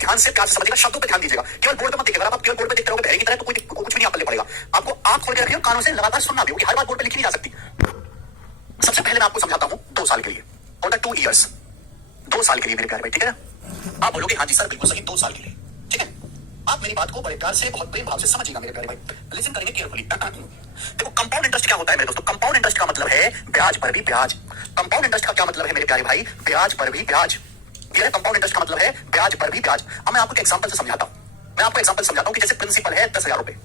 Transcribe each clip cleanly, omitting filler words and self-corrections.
ध्यान से प्यार से समझिएगा, शब्दों पे ध्यान दीजिएगा, केवल बोर्ड पे मत देखिएगा। आप केवल बोर्ड पे देखते रहोगे बहरे की तरह तो कुछ भी नहीं आप पल्ले पड़ेगा। आपको आंख खोल के रखिए, कानों से लगातार सुनना भी, हर बात बोर्ड पे लिखी नहीं जा सकती। सबसे पहले मैं आपको समझाता हूं 2 साल के लिए, और 2 ईयर्स, 2 साल के लिए मेरे प्यारे भाई, ठीक है ना। आप बोलोगे हाँ जी सर बिल्कुल सही, 2 साल के लिए, ठीक है। आप मेरी बात को बड़े प्यार से, बहुत प्रेम भाव से समझिएगा मेरे प्यारे भाई, लिसन करेंगे केयरफुली। देखो कंपाउंड इंटरेस्ट क्या होता है मेरे दोस्तों, कंपाउंड इंटरेस्ट का मतलब है ब्याज पर भी ब्याज। कंपाउंड इंटरेस्ट का क्या मतलब है मेरे प्यारे भाई, ब्याज पर भी ब्याज। कंपाउंड इंटरेस्ट का मतलब है ब्याज पर भी ब्याज। अब मैं आपको एक एग्जांपल से समझाता हूं, मैं आपको एग्जांपल समझाता हूं कि जैसे प्रिंसिपल है 10,000 रुपए,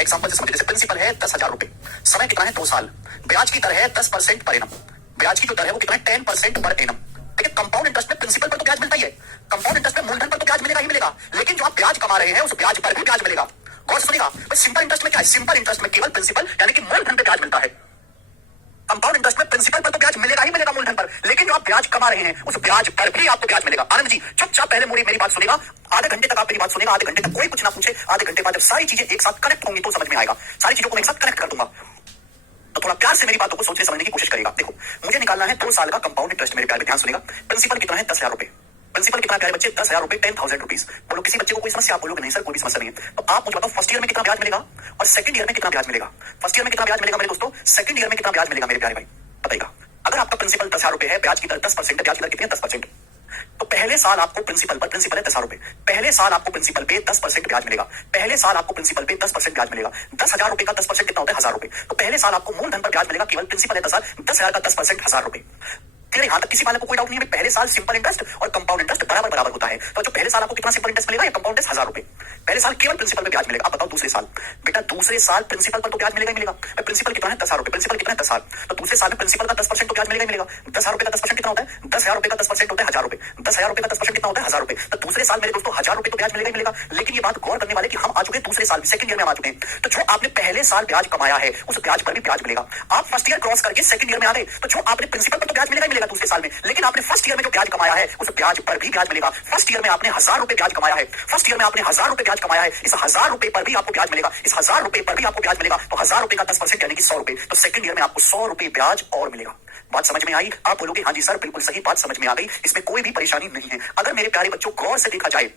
एग्जांपल से समझिए, जैसे प्रिंसिपल है 10,000 रुपए, समय कितना है 2 साल, ब्याज की दर है 10% पर एनम, ब्याज की जो दर है वो कितना है 10% पर एनम। देखिए कंपाउंड इंटरेस्ट में प्रिंसिपल पर तो ब्याज मिलता ही है, कंपाउंड इंटरेस्ट में मूलधन पर तो ब्याज मिलेगा ही मिलेगा, लेकिन जो आप ब्याज कमा रहे हैं उस ब्याज पर भी ब्याज मिलेगा। गौर से सुनिएगा, सिंपल इंटरेस्ट में क्या है, सिंपल इंटरेस्ट में केवल प्रिंसिपल यानी कि मूलधन पर ब्याज मिलता है। कंपाउंड इंटरेस्ट में प्रिंसिपल पर तो ब्याज मिलेगा ही मिलेगा मूलधन पर, लेकिन जो आप ब्याज कमा रहे हैं उस ब्याज पर भी आपको ब्याज मिलेगा। आनंद जी चुपचाप पहले मेरी बात सुनेगा, आधे घंटे तक आप मेरी बात सुनेगा, आधे घंटे तक कोई कुछ ना पूछे, आधे घंटे बाद जब सारी चीजें एक साथ कनेक्ट होंगी तो समझ में आएगा, सारी चीजों को मैं एक साथ कनेक्ट कर दूंगा। तो थोड़ा प्यार से मेरी बातों को सोचने समझने की कोशिश करेगा। देखो मुझे निकालना है 2 साल का कंपाउंड इंटरेस्ट, मेरे प्यार में ध्यान सुनेगा। प्रिंसिपल कितना है 10,000 रुपए, प्रिंसिपल कितना प्यारे बच्चे 10,000 रुपए, 10,000 रुपीज। बोलो किसी बच्चे को कोई समस्या, आप बोलोगे नहीं सर कोई भी समस्या नहीं है। तो आप मुझे बताओ फर्स्ट ईयर में कितना ब्याज मिलेगा और सेकंड ईयर में कितना ब्याज मिलेगा। फर्स्ट ईयर में कितना ब्याज मिलेगा मेरे दोस्तों, सेकंड ईयर में कितना ब्याज मिलेगा मेरे प्यारे भाई बताइएगा। अगर आपका प्रिंसिपल 10,000 रुपए है, ब्याज की दर 10% है, ब्याज की दर कितनी है 10%, तो पहले साल आपको प्रिंसिपल पर, प्रिंसिपल है 10,000 रुपए, पहले साल आपको प्रिंसिपल पे 10% ब्याज मिलेगा, पहले साल आपको प्रिंसिपल पे 10% ब्याज मिलेगा। 10,000 रुपए का 10% कितना होता है 1,000 रुपए, तो पहले साल आपको मूलधन पर ब्याज मिलेगा, केवल प्रिंसिपल है 10,000 का 10% 1,000 रुपए। फिर यहां तक किसी वाले को कोई डाउट नहीं है, पहले साल सिंपल इंटरेस्ट और कंपाउंड इंटरेस्ट बराबर बराबर होता है। तो जो पहले साल आपको कितना सिंपल इंटरेस्ट मिलेगा या कंपाउंड इंटरेस्ट 1,000 रुपए, पहले साल केवल प्रिंसिपल पे ब्याज मिलेगा। आप बताओ दूसरे साल, बेटा दूसरे साल प्रिंसिपल पर तो ब्याज मिलेगा ही मिलेगा। प्रिंसिपल कितना है 10,000 रुपए, प्रिंसिपल कितना है 10,000, तो दूसरे साल में प्रिंसिपल का 10% तो ब्याज मिलेगा ही मिलेगा। 10,000 रुपए का 10% कितना होता है, 10,000 रुपए का 10% होता है 1,000 रुपए, 10,000 रुपए का 10% कितना होता है 1,000 रुपए। तो दूसरे साल मेरे दोस्तों 1,000 रुपए तो ब्याज मिलेगा ही मिलेगा। लेकिन ये बात गौर करने वाले कि हम आ चुके हैं दूसरे साल, सेकंड ईयर में आ चुके हैं, तो जो आपने पहले साल ब्याज कमाया है उस ब्याज पर भी ब्याज मिलेगा। आप फर्स्ट ईयर क्रॉस करके सेकंड ईयर में आ गए, तो जो आपने प्रिंसिपल पर तो ब्याज मिलेगा ही मिलेगा दूसरे साल में, लेकिन आपने फर्स्ट ईयर में जो ब्याज कमाया है उस ब्याज पर भी ब्याज मिलेगा। फर्स्ट ईयर में आपने 1,000 रुपए ब्याज कमाया है, फर्स्ट ईयर में आपने 1,000 रुपए ब्याज कमाया है, इस 1,000 रुपए पर भी आपको ब्याज मिलेगा, इस 1,000 रुपए पर भी आपको ब्याज मिलेगा। तो 1,000 रुपए का 10% यानी कि 100 रुपए, तो सेकंड ईयर में आपको 100 रुपए ब्याज और मिलेगा। बात समझ में आई? आप बोलोगे हाँ जी सर बिल्कुल सही, बात समझ में आ गई, इसमें कोई भी परेशानी नहीं है। अगर मेरे प्यारे बच्चों गौर से देखा जाए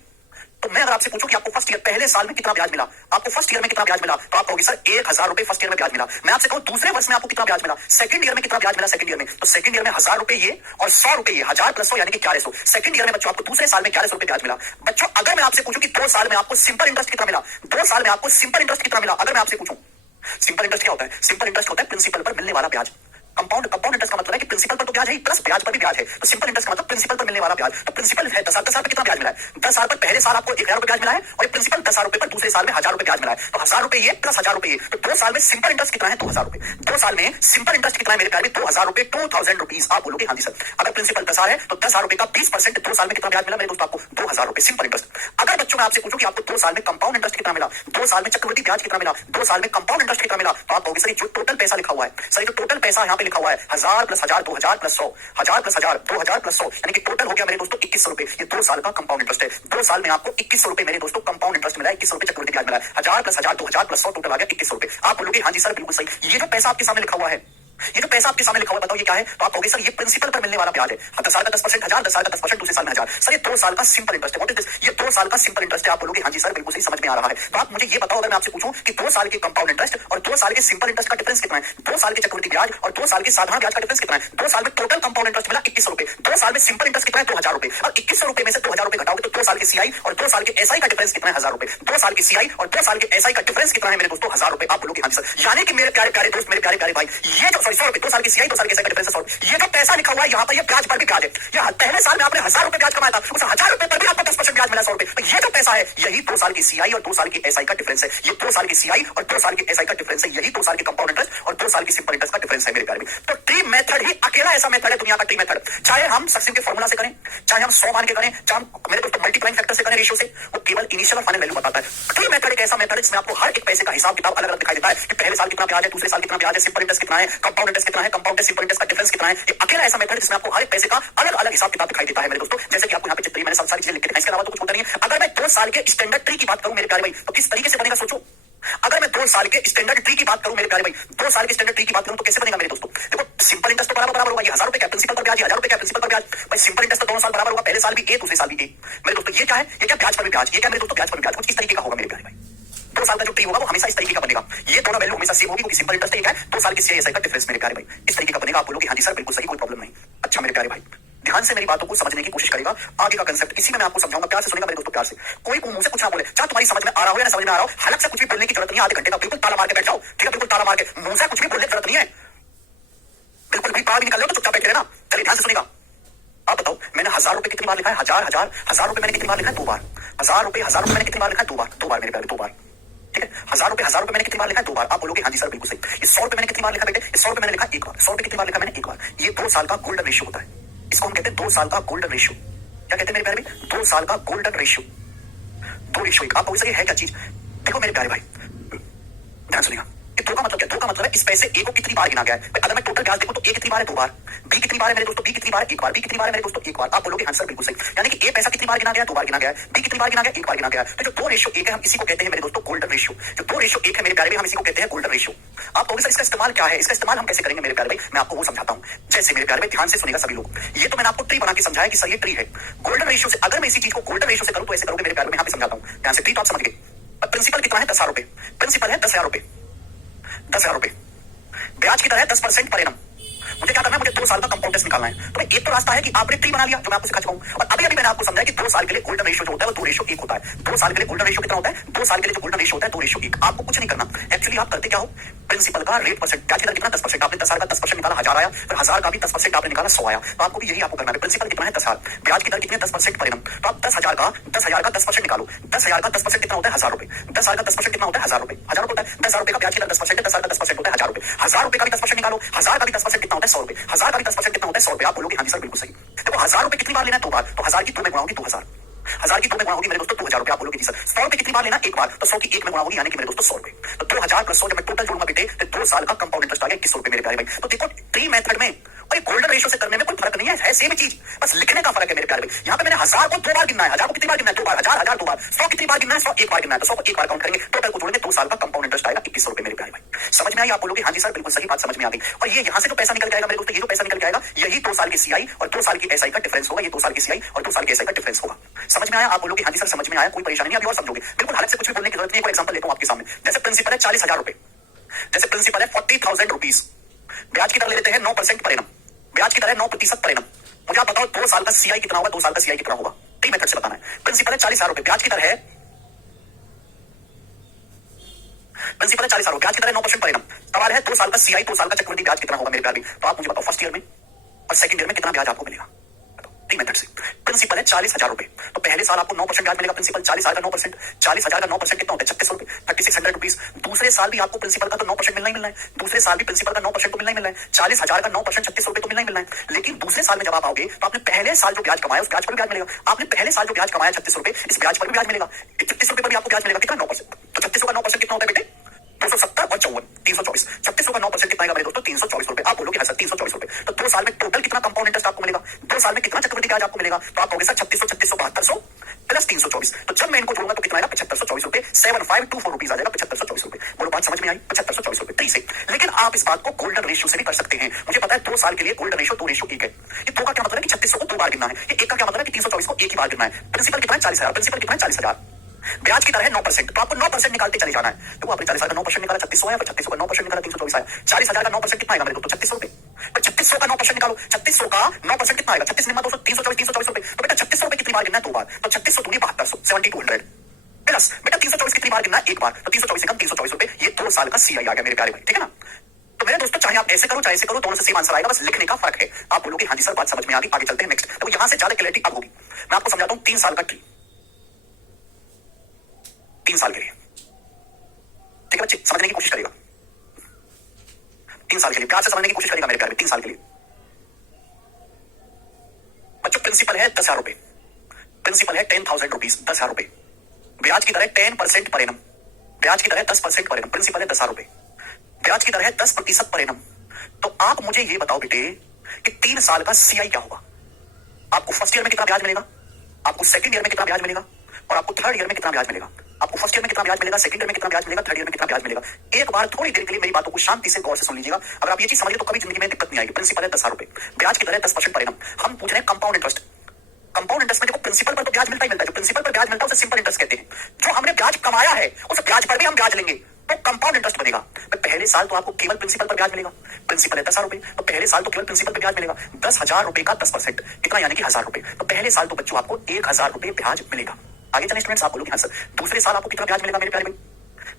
तो मैं अगर आपसे पूछूं कि आपको फर्स्ट ईयर पहले साल में कितना ब्याज मिला, आपको फर्स्ट ईयर में कितना ब्याज मिला, तो आप कहोगे सर 1,000 रुपए फर्स्ट ईयर में ब्याज मिला। मैं आपसे कहूं दूसरे वर्ष में आपको कितना ब्याज मिला, सेकंड ईयर में कितना ब्याज मिला सेकंड ईयर में, तो सेकंड ईयर में 1,000 रुपए ये और 100 रुपए ये, 1,000 + 100 यानी कि 1,100। सेकंड ईयर में बच्चों आपको दूसरे साल में 1,100 रुपए ब्याज मिला। बच्चों अगर मैं आपसे पूछूं कि 2 साल में आपको सिंपल इंटरेस्ट कितना मिला, 2 साल में आपको सिंपल इंटरेस्ट कितना मिला, अगर मैं आपसे पूछूं सिंपल इंटरेस्ट क्या होता है, सिंपल इंटरेस्ट होता है प्रिंसिपल पर मिलने वाला ब्याज। कंपाउंड इंटरेस्ट का मतलब है कि प्रिंसिपल पर तो ब्याज है प्लस ब्याज पर भी ब्याज है, तो सिंपल इंटरेस्ट का मतलब प्रिंसिपल पर मिलने वाला ब्याज। तो प्रिंसिपल है 10,000 पर कितना ब्याज मिला है, 10,000 पर पहले साल आपको 1,000 रुपए ब्याज मिला है और प्रिंसिपल 10,000 रुपए पर दूसरे साल में 1,000 रुपए ब्याज मिला है, तो 1,000 रुपए ये प्लस 1,000 रुपए ये, तो 2 साल में सिंपल इंटरेस्ट कितना है 2,000 रुपए। 2 साल में सिंपल इंटरेस्ट कितना है मेरे प्यार में 2,000 रुपए, 2,000 रुपीज। आप बोलोगे हाँ जी सर, अगर प्रिंसिपल 10,000 है तो 10,000 रुपए का 20% 2 साल में कितना ब्याज मिला मेरे दोस्तों, आपको 2,000 रुपए सिंपल इंटरेस्ट। अगर बच्चों मैं आपसे पूछूं कि आपको 2 साल में कंपाउंड इंटरेस्ट कितना मिला, 2 साल में चक्रवृद्धि ब्याज कितना मिला, 2 साल में कंपाउंड इंटरेस्ट कितना मिला, तो आप कहोगे सर जो टोटल पैसा लिखा हुआ है, सर जो टोटल पैसा यहाँ पे लिखा हुआ है 1,000 + 1,000 2,000 + 100, 1,000 + 1,000 2,000 + 100 यानी कि टोटल हो गया मेरे दोस्तों 2,100 रुपए। ये 2 साल का कंपाउंड इंटरेस्ट है। 2 साल में आपको 2,100 रुपए मेरे दोस्तों कंपाउंड इंटरेस्ट मिला है, 2,100 रुपए चक्रवृद्धि ब्याज मिला है, 1,000 + 1,000 2,000 + 100 टोटल आ गया 2,100 रुपए। आप बोलोगे हाँ जी सर बिल्कुल सही, ये जो पैसा आपके सामने लिखा हुआ है, ये जो पैसा आपके सामने लिखा हुआ बताओ ये क्या है, तो आप कहोगे सर ये प्रिंसिपल पर मिलने वाला ब्याज है। 10,000 का 10% 1,000, 10,000 का 10% दूसरे साल में 1,000, सर ये 2 साल का सिंपल इंटरेस्ट है। व्हाट इज दिस, ये 2 साल का सिंपल इंटरेस्ट है। आप बोलोगे हाँ जी सर बिल्कुल सही, समझ में आ रहा है। तो आप मुझे ये बताओ, अगर मैं आपसे पूछूं कि 2 साल के कंपाउंड इंटरेस्ट और 2 साल के सिंपल इंटरेस्ट का डिफरेंस कितना है, 2 साल के चक्रवृद्धि ब्याज और 2 साल के साधारण ब्याज का डिफरेंस कितना है। 2 साल में टोटल कंपाउंड इंटरेस्ट मिला 2,100 रुपए, 2 साल में सिंपल इंटरेस्ट कितना है 2,000 रुपए, और 2,100 रुपए में से 2,000 रुपए घटाओगे तो 2 साल के सीआई और 2 साल के एसआई का डिफरेंस कितना है 1,000 रुपए। 2 साल के सीआई और 2 साल के एसआई का डिफरेंस कितना है मेरे दोस्तों 1,000 रुपए। आप बोलोगे हाँ जी सर, यानी कि मेरे प्यारे प्यारे दोस्त, मेरे प्यारे प्यारे भाई, ये जो 100 रुपए 2 साल के सीआई 2 साल के एसआई का डिफरेंस है 100, ये जो पैसा लिखा हुआ है यहाँ पर ये ब्याज पर भी ब्याज है। ये पहले साल में आपने 1,000 रुपए ब्याज कमाया था, उस 1,000 रुपए पर भी आपको 10% ब्याज मिला 100 रुपए। तो ये जो पैसा है यही 2 साल की सीआई और 2 साल की एसआई का डिफरेंस है। ये 2 साल की सीआई और 2 साल की एसआई का डिफरेंस है, यही 2 साल के कंपाउंड इंटरेस्ट और 2 साल की सिंपल इंटरेस्ट का डिफरेंस है मेरे प्यारे। तो ट्री मेथड ही अकेला ऐसा मेथड है दुनिया का, ट्री मेथड, चाहे हम सक्सेस के फॉर्मूला से करें, चाहे हम 100 मान के करें, चाहे हम मेरे दोस्तों मल्टीप्लाइंग फैक्टर से करें, रेशियो से, वो केवल इनिशियल और फाइनल वैल्यू बताता है। ट्री मेथड एक ऐसा मेथड है जिसमें आपको हर एक पैसे का हिसाब किताब अलग अलग दिखाई देता है कि पहले साल कितना ब्याज है, दूसरे साल कितना ब्याज है, सिंपल इंटरेस्ट कितना है, कंपाउंड इंटरेस्ट कितना है, कंपाउंड सिंपल इंटरेस्ट का डिफरेंस कितना है। ये अकेला ऐसा मेथड जिसमें आपको हर एक पैसे का अलग अलग हिसाब किताब दिखाई देता है मेरे दोस्तों। जैसे कि आपको यहाँ पे चित्र मैंने सारी चीजें लिख के दिखाई, इसके अलावा तो कुछ होता नहीं है। अगर मैं 2 साल के स्टैंडर्ड ट्री की बात करूं मेरे प्यारे भाई, तो किस तरीके से बनेगा सोचो। अगर मैं 2 साल के स्टैंडर्ड ट्री की बात करूं मेरे प्यारे भाई, 2 साल के स्टैंडर्ड ट्री की बात करूं तो कैसे बनेगा मेरे दोस्तों। देखो सिंपल इंटरेस्ट तो बराबर होगा, ये 1000 रुपए का प्रिंसिपल पर ब्याज, 1000 रुपए का प्रिंसिपल पर ब्याज। भाई सिंपल इंटरेस्ट तो दोनों साल बराबर होगा, पहले साल भी ए दूसरे साल भी ए। मेरे दोस्तों ये क्या है, ये क्या ब्याज पर भी ब्याज, ये क्या मेरे दोस्तों ब्याज पर भी ब्याज, कुछ इस तरीके का होगा मेरे प्यारे भाई। 2 साल का जो ट्री होगा वो हमेशा इस तरीके का बनेगा, ये दोनों वैल्यू हमेशा सेम होगी क्योंकि सिंपल इंटरेस्ट एक है, 2 साल की सीआईएसआई का डिफरेंस मेरे प्यारे भाई इस तरीके का बनेगा। आप बोलोगे हाँ जी सर बिल्कुल सही, कोई प्रॉब्लम नहीं। अच्छा मेरे प्यारे भाई ध्यान से मेरी बातों को समझने की कोशिश करेगा, आगे का कंसेप्ट इसी में मैं आपको समझाऊंगा, प्यार से सुनेगा मेरे दोस्तों, प्यार से। कोई मुंह से कुछ ना बोले, चाहे तुम्हारी समझ में आ रहा हो या ना समझ में आ रहा हो, हलक से कुछ भी बोलने की जरूरत नहीं है, आधे घंटे का बिल्कुल ताला मार के बैठ जाओ, ठीक है, बिल्कुल ताला मार के, मुंह से कुछ भी बोलने की जरूरत नहीं है, बिल्कुल भी बाहर निकल लो तो चुपचाप बैठे रहना। चलिए ध्यान से सुनेगा। आप बताओ मैंने 1000 रुपए कितनी बार लिखा है, हजार रुपए मैंने कितनी बार लिखा है, 2 बार। 1000 रुपए मैंने कितनी बार लिखा है, 2 बार, 2 बार मेरे प्यारे, 2 बार, ठीक है। 1000 रुपए मैंने कितनी बार लिखा है, 2 बार। आप बोलोगे हाँ जी सर बिल्कुल सही। इस 100 रुपए मैंने कितनी बार लिखा बेटे, इस 100 रुपए मैंने लिखा 1 बार, 100 रुपए कितनी बार लिखा मैंने, 1 बार। ये 2 साल का गोल्डन रेशियो होता है, इसको हम कहते हैं 2 साल का गोल्डन रेशियो। क्या कहते हैं मेरे प्यारे भाई, 2 साल का गोल्डन रेशियो, 2 रेशियो 1। आप बोल सके है क्या चीज, देखो मेरे प्यारे भाई ध्यान सुनिएगा। दो का मतलब क्या, दो का मतलब है इस पैसे ए को कितनी बार गिना गया है। अगर मैं टोटल ब्याज देखूं तो ए कितनी बार है, 2 बार। बी कितनी बार है मेरे दोस्तों, बी कितनी बार है, 1 बार। बी कितनी बार है मेरे दोस्तों, 1 बार। आप बोलोगे आंसर बिल्कुल सही, यानी कि ए पैसा कितनी बार गिना गया है, 2 बार गिना गया है। बी कितनी बार गिना गया, 1 बार गिना गया है। तो जो 2 रेशियो 1 है हम इसी को कहते हैं मेरे दोस्तों गोल्डन रेशियो। जो 2 रेशियो 1 है मेरे प्यारे भाई हम इसी को कहते हैं गोल्डन रेशियो। आप कहोगे सर इसका इस्तेमाल क्या है, इसका इस्तेमाल हम कैसे करेंगे मेरे प्यारे भाई, मैं आपको वो समझाता हूं। जैसे मेरे प्यारे भाई ध्यान से सुनेगा सभी लोग, ये तो मैंने आपको ट्री बना के समझाया कि सर ये ट्री है गोल्डन रेशियो से। अगर मैं इसी चीज को गोल्डन रेशियो से करूं तो ऐसे करोगे मेरे प्यारे में, यहाँ पे समझाता हूं ध्यान से। ट्री तो आप समझ गए। अब प्रिंसिपल कितना है, 10,000 रुपए, प्रिंसिपल है 10,000 रुपए, 10,000 रुपए। ब्याज की दर है 10% पर एनम। मुझे क्या करना है, मुझे 2 साल का कंपाउंड इंटरेस्ट निकालना है। तो भाई एक तो रास्ता है कि आपने ट्री बना लिया जो मैं आपको सिखा चुका हूं, और अभी मैंने आपको समझाया कि 2 साल के लिए गोल्डन रेशियो जो होता है वो 2 रेशियो 1 होता है। 2 साल के लिए गोल्डन रेशियो कितना होता है, 2 साल के लिए जो गोल्डन रेशियो होता है 2 रेशियो 1। आपको कुछ नहीं करना, एक्चुअली आप करते क्या हो, प्रिंसिपल का रेट परसेंट, ब्याज की दर कितना 10%, आपने 10,000 का 10% निकाला 1000 आया, फिर 1000 का भी 10% आपने निकाला 100 आया। तो आपको भी यही आपको करना है। प्रिंसिपल कितना है 10,000, ब्याज की दर कितनी है 10% पर एनम। तो आप 10,000 का 10% निकालो, 10,000 का 10% कितना होता है 1,000 रुपए। 10,000 का 10% कितना होता है 1,000 रुपए, 1,000 रुपए होता है। 10,000 रुपए का ब्याज की दर 10% है, 10,000 का 10% होता है 1,000 रुपए। 1,000 रुपए का भी 10% निकालो, 1,000 का भी 10% कितना होता है 100 रुपए, 1,000 का भी 10% कितना होता है 100 रुपए। आप बोलोगे हाँ जी सर बिल्कुल सही। देखो 1,000 रुपए कितनी बार लेना है, 2 बार, तो 1,000 की 2 में गुणा होगी 2,000, 1,000 की 2 में गुणा होगी मेरे दोस्तों 2,000 रुपए। आप बोलोगे जी सर 100 रुपए कितनी बार लेना, 1 बार, तो 100 की 1 में गुणा होगी यानी कि मेरे दोस्तों 100 रुपए। तो 2,000 प्लस 100 जब मैं टोटल जोड़ूंगा बेटे तो 2 साल का कंपाउंड इंटरेस्ट आ गया 2100 रुपए मेरे प्यारे भाई। तो देखो ट्री मेथड में और गोल्डन रेशियो से करने में कोई फर्क नहीं है सेम ही चीज, बस लिखने का फर्क है मेरे प्यारे भाई। यहाँ पे मैंने 1000 को 2 बार गिनना है, 1000 को कितनी बार गिनना है 2 बार, 1000 1000 2 बार। 100 कितनी बार गिनना है 100 1 बार गिनना है, तो 100 को 1 बार काउंट करेंगे, टोटल को जोड़ेंगे 2 साल का कंपाउंड इंटरेस्ट आएगा 2100 रुपए मेरे प्यारे भाई। समझ में आई? आप बोलोगे हाँ जी सर बिल्कुल सही बात समझ में आ गई। और ये यहाँ से जो पैसा निकल जाएगा मेरे दोस्तों, ये जो पैसा निकल जाएगा यही 2 साल की सीआई और 2 साल की एसआई का डिफरेंस होगा। ये 2 साल की सीआई और 2 साल की एसआई का डिफरेंस होगा। समझ में आया? आप बोलोगे हाँ जी सर समझ में आया, कोई परेशानी नहीं, अभी और समझोगे। बिल्कुल हल्के से कुछ भी बोलने की जरूरत नहीं है। कोई एग्जांपल लेता हूं आपके सामने, जैसे प्रिंसिपल है 40,000 रुपए, जैसे प्रिंसिपल है 40,000 रुपीज, ब्याज की दर ले लेते हैं 9% पर एनम, ब्याज की दर है 9% पर एनम। मुझे आप बताओ 2 साल का सीआई कितना होगा, 2 साल का सीआई कितना होगा, ट्री मेथड से बताना है। प्रिंसिपल है 40,000 रुपए, ब्याज की दर है, प्रिंसिपल है 40,000 रुपए, ब्याज की दर है 9% पर एनम। सवाल है 2 साल का सीआई 2 साल का चक्रवृद्धि ब्याज कितना होगा मेरे प्यारे। तो आप मुझे बताओ फर्स्ट ईयर में और सेकंड ईयर में कितना ब्याज आपको मिलेगा ट्री मेथड से। प्रिंसिपल है 40,000 रुपए, तो पहले साल आपको 9% ब्याज मिलेगा प्रिंसिपल, 40,000 का 9%, 40,000 का 9% कितना होता है 3600 रुपए, 3600 रुपीज। दूसरे साल भी आपको प्रिंसिपल का तो 9% मिलना ही मिलना है, दूसरे साल भी प्रिंसिपल का 9% तो मिलना ही मिलना है, 40,000 का 9% 3600 रुपए तो मिलना ही मिलना है। लेकिन दूसरे साल में जब आप आओगे तो आपने पहले साल जो ब्याज कमाया उस ब्याज पर भी ब्याज मिलेगा। आपने पहले साल जो ब्याज कमाया 3600 रुपए, इस ब्याज पर भी ब्याज मिलेगा, 36 रुपए पर भी आपको ब्याज मिलेगा, कितना 9%। तो 3600 का 9% कितना होता है बेटे 270 और 54 324, 3600 का 9% कितना आएगा मेरे दोस्तों 324 रुपए। आप बोलोगे हाँ सर 324 रुपए, तो 2 साल में टोटल कितना कंपाउंड इंटरेस्ट आपको मिलेगा, 2 साल में कितना चक्रवृद्धि ब्याज आपको मिलेगा। तो आप कहोगे सर 3600 3600 7200 प्लस 324, तो जब मैं इनको जोड़ूंगा तो कितना आएगा 7524 रुपए, 7524 रुपीज आ जाएगा 7524 रुपए। बोलो बात समझ में आई, 7524 रुपए ट्री से। लेकिन आप इस बात को गोल्डन रेशियो से भी कर सकते हैं। मुझे पता है 2 साल के लिए गोल्डन रेशियो 2 रेशियो 1 है। ये 2 का क्या मतलब है कि 3600 को 2 बार गिनना है, ये 1 का क्या मतलब है कि 324 को 1 ही बार गिनना है। प्रिंसिपल कितना है 40,000, प्रिंसिपल कितना है 40,000, ब्याज की दर है 9%, तो आपको 9% निकालते चले जाना है। तो आपने 40,000 का 9% निकाला 3600 आया, 3600 का 9% निकाला 324 आया, 40,000 का 9% कितना आएगा मेरे दोस्तों 3600 रुपए। तो 3600 का 9% निकालो, 3600 का 9% कितना आएगा 36 निम्मा 200 324 रुपए। तो बेटा 3600 रुपए कितनी बार गिनना है 2 बार, तो 3600 दूनी 7200 7200 प्लस बेटा 324 कितनी बार गिनना है 1 बार, तो 324 से कम 324 रुपए। ये 2 साल का सीआई आ गया मेरे प्यारे भाई, ठीक है ना। तो मेरे दोस्तों चाहे आप ऐसे करो चाहे ऐसे करो, दोनों से सेम आंसर आएगा, बस लिखने का फर्क है। आप बोलोगे हाँ जी सर बात समझ में आ गई, आगे चलते हैं नेक्स्ट। तो यहां से ज्यादा क्लैरिटी अब होगी। मैं आपको समझाता हूं 3 साल का ट्री, 3 साल के लिए, ठीक है बच्चे समझने की कोशिश करेगा, 3 साल के लिए प्यार से समझने की कोशिश करेगा मेरे प्यार में। 3 साल के लिए बच्चों प्रिंसिपल है 10,000 रुपए, प्रिंसिपल है 10,000 रुपीज 10,000 रुपए, ब्याज की दर है 10% पर एनम, ब्याज की दर है 10% पर एनम, प्रिंसिपल है 10,000 रुपए, ब्याज की दर है 10% पर एनम। तो आप मुझे ये बताओ बेटे कि 3 साल का सीआई क्या होगा। आपको फर्स्ट ईयर में कितना ब्याज मिलेगा, आपको सेकंड ईयर में कितना ब्याज मिलेगा और आपको थर्ड ईयर में कितना ब्याज मिलेगा। आपको फर्स्ट ईयर में कितना ब्याज मिलेगा, सेकंड ईयर में कितना ब्याज मिलेगा, थर्ड ईयर में कितना ब्याज मिलेगा। एक बार थोड़ी देर के लिए मेरी बातों को शांति से गौर से सुन लीजिएगा। अगर आप ये चीज समझिए तो कभी जिंदगी में दिक्कत नहीं आएगी। प्रिंसिपल है 10,000 रुपए, ब्याज की दर है 10% पर एनम। हम पूछ रहे हैं कंपाउंड इंटरेस्ट। कंपाउंड इंटरेस्ट में देखो प्रिंसिपल पर तो ब्याज मिलता ही मिलता है। जो प्रिंसिपल पर ब्याज मिलता है उसे सिंपल इंटरेस्ट कहते हैं। जो हमने ब्याज कमाया है उस ब्याज पर भी हम ब्याज लेंगे तो कंपाउंड इंटरेस्ट बनेगा। पहले साल तो आपको केवल प्रिंसिपल पर ब्याज मिलेगा। प्रिंसिपल है 10,000 रुपए तो पहले साल तो केवल प्रिंसिपल पर ब्याज मिलेगा। 10,000 रुपए का 10% कितना, यानी कि 1,000 रुपए। तो पहले साल तो बच्चों आपको 1,000 रुपए ब्याज मिलेगा। आगे चले स्टूडेंट्स, आप बोलोगे हाँ सर दूसरे साल आपको कितना ब्याज मिलेगा मेरे प्यारे भाई?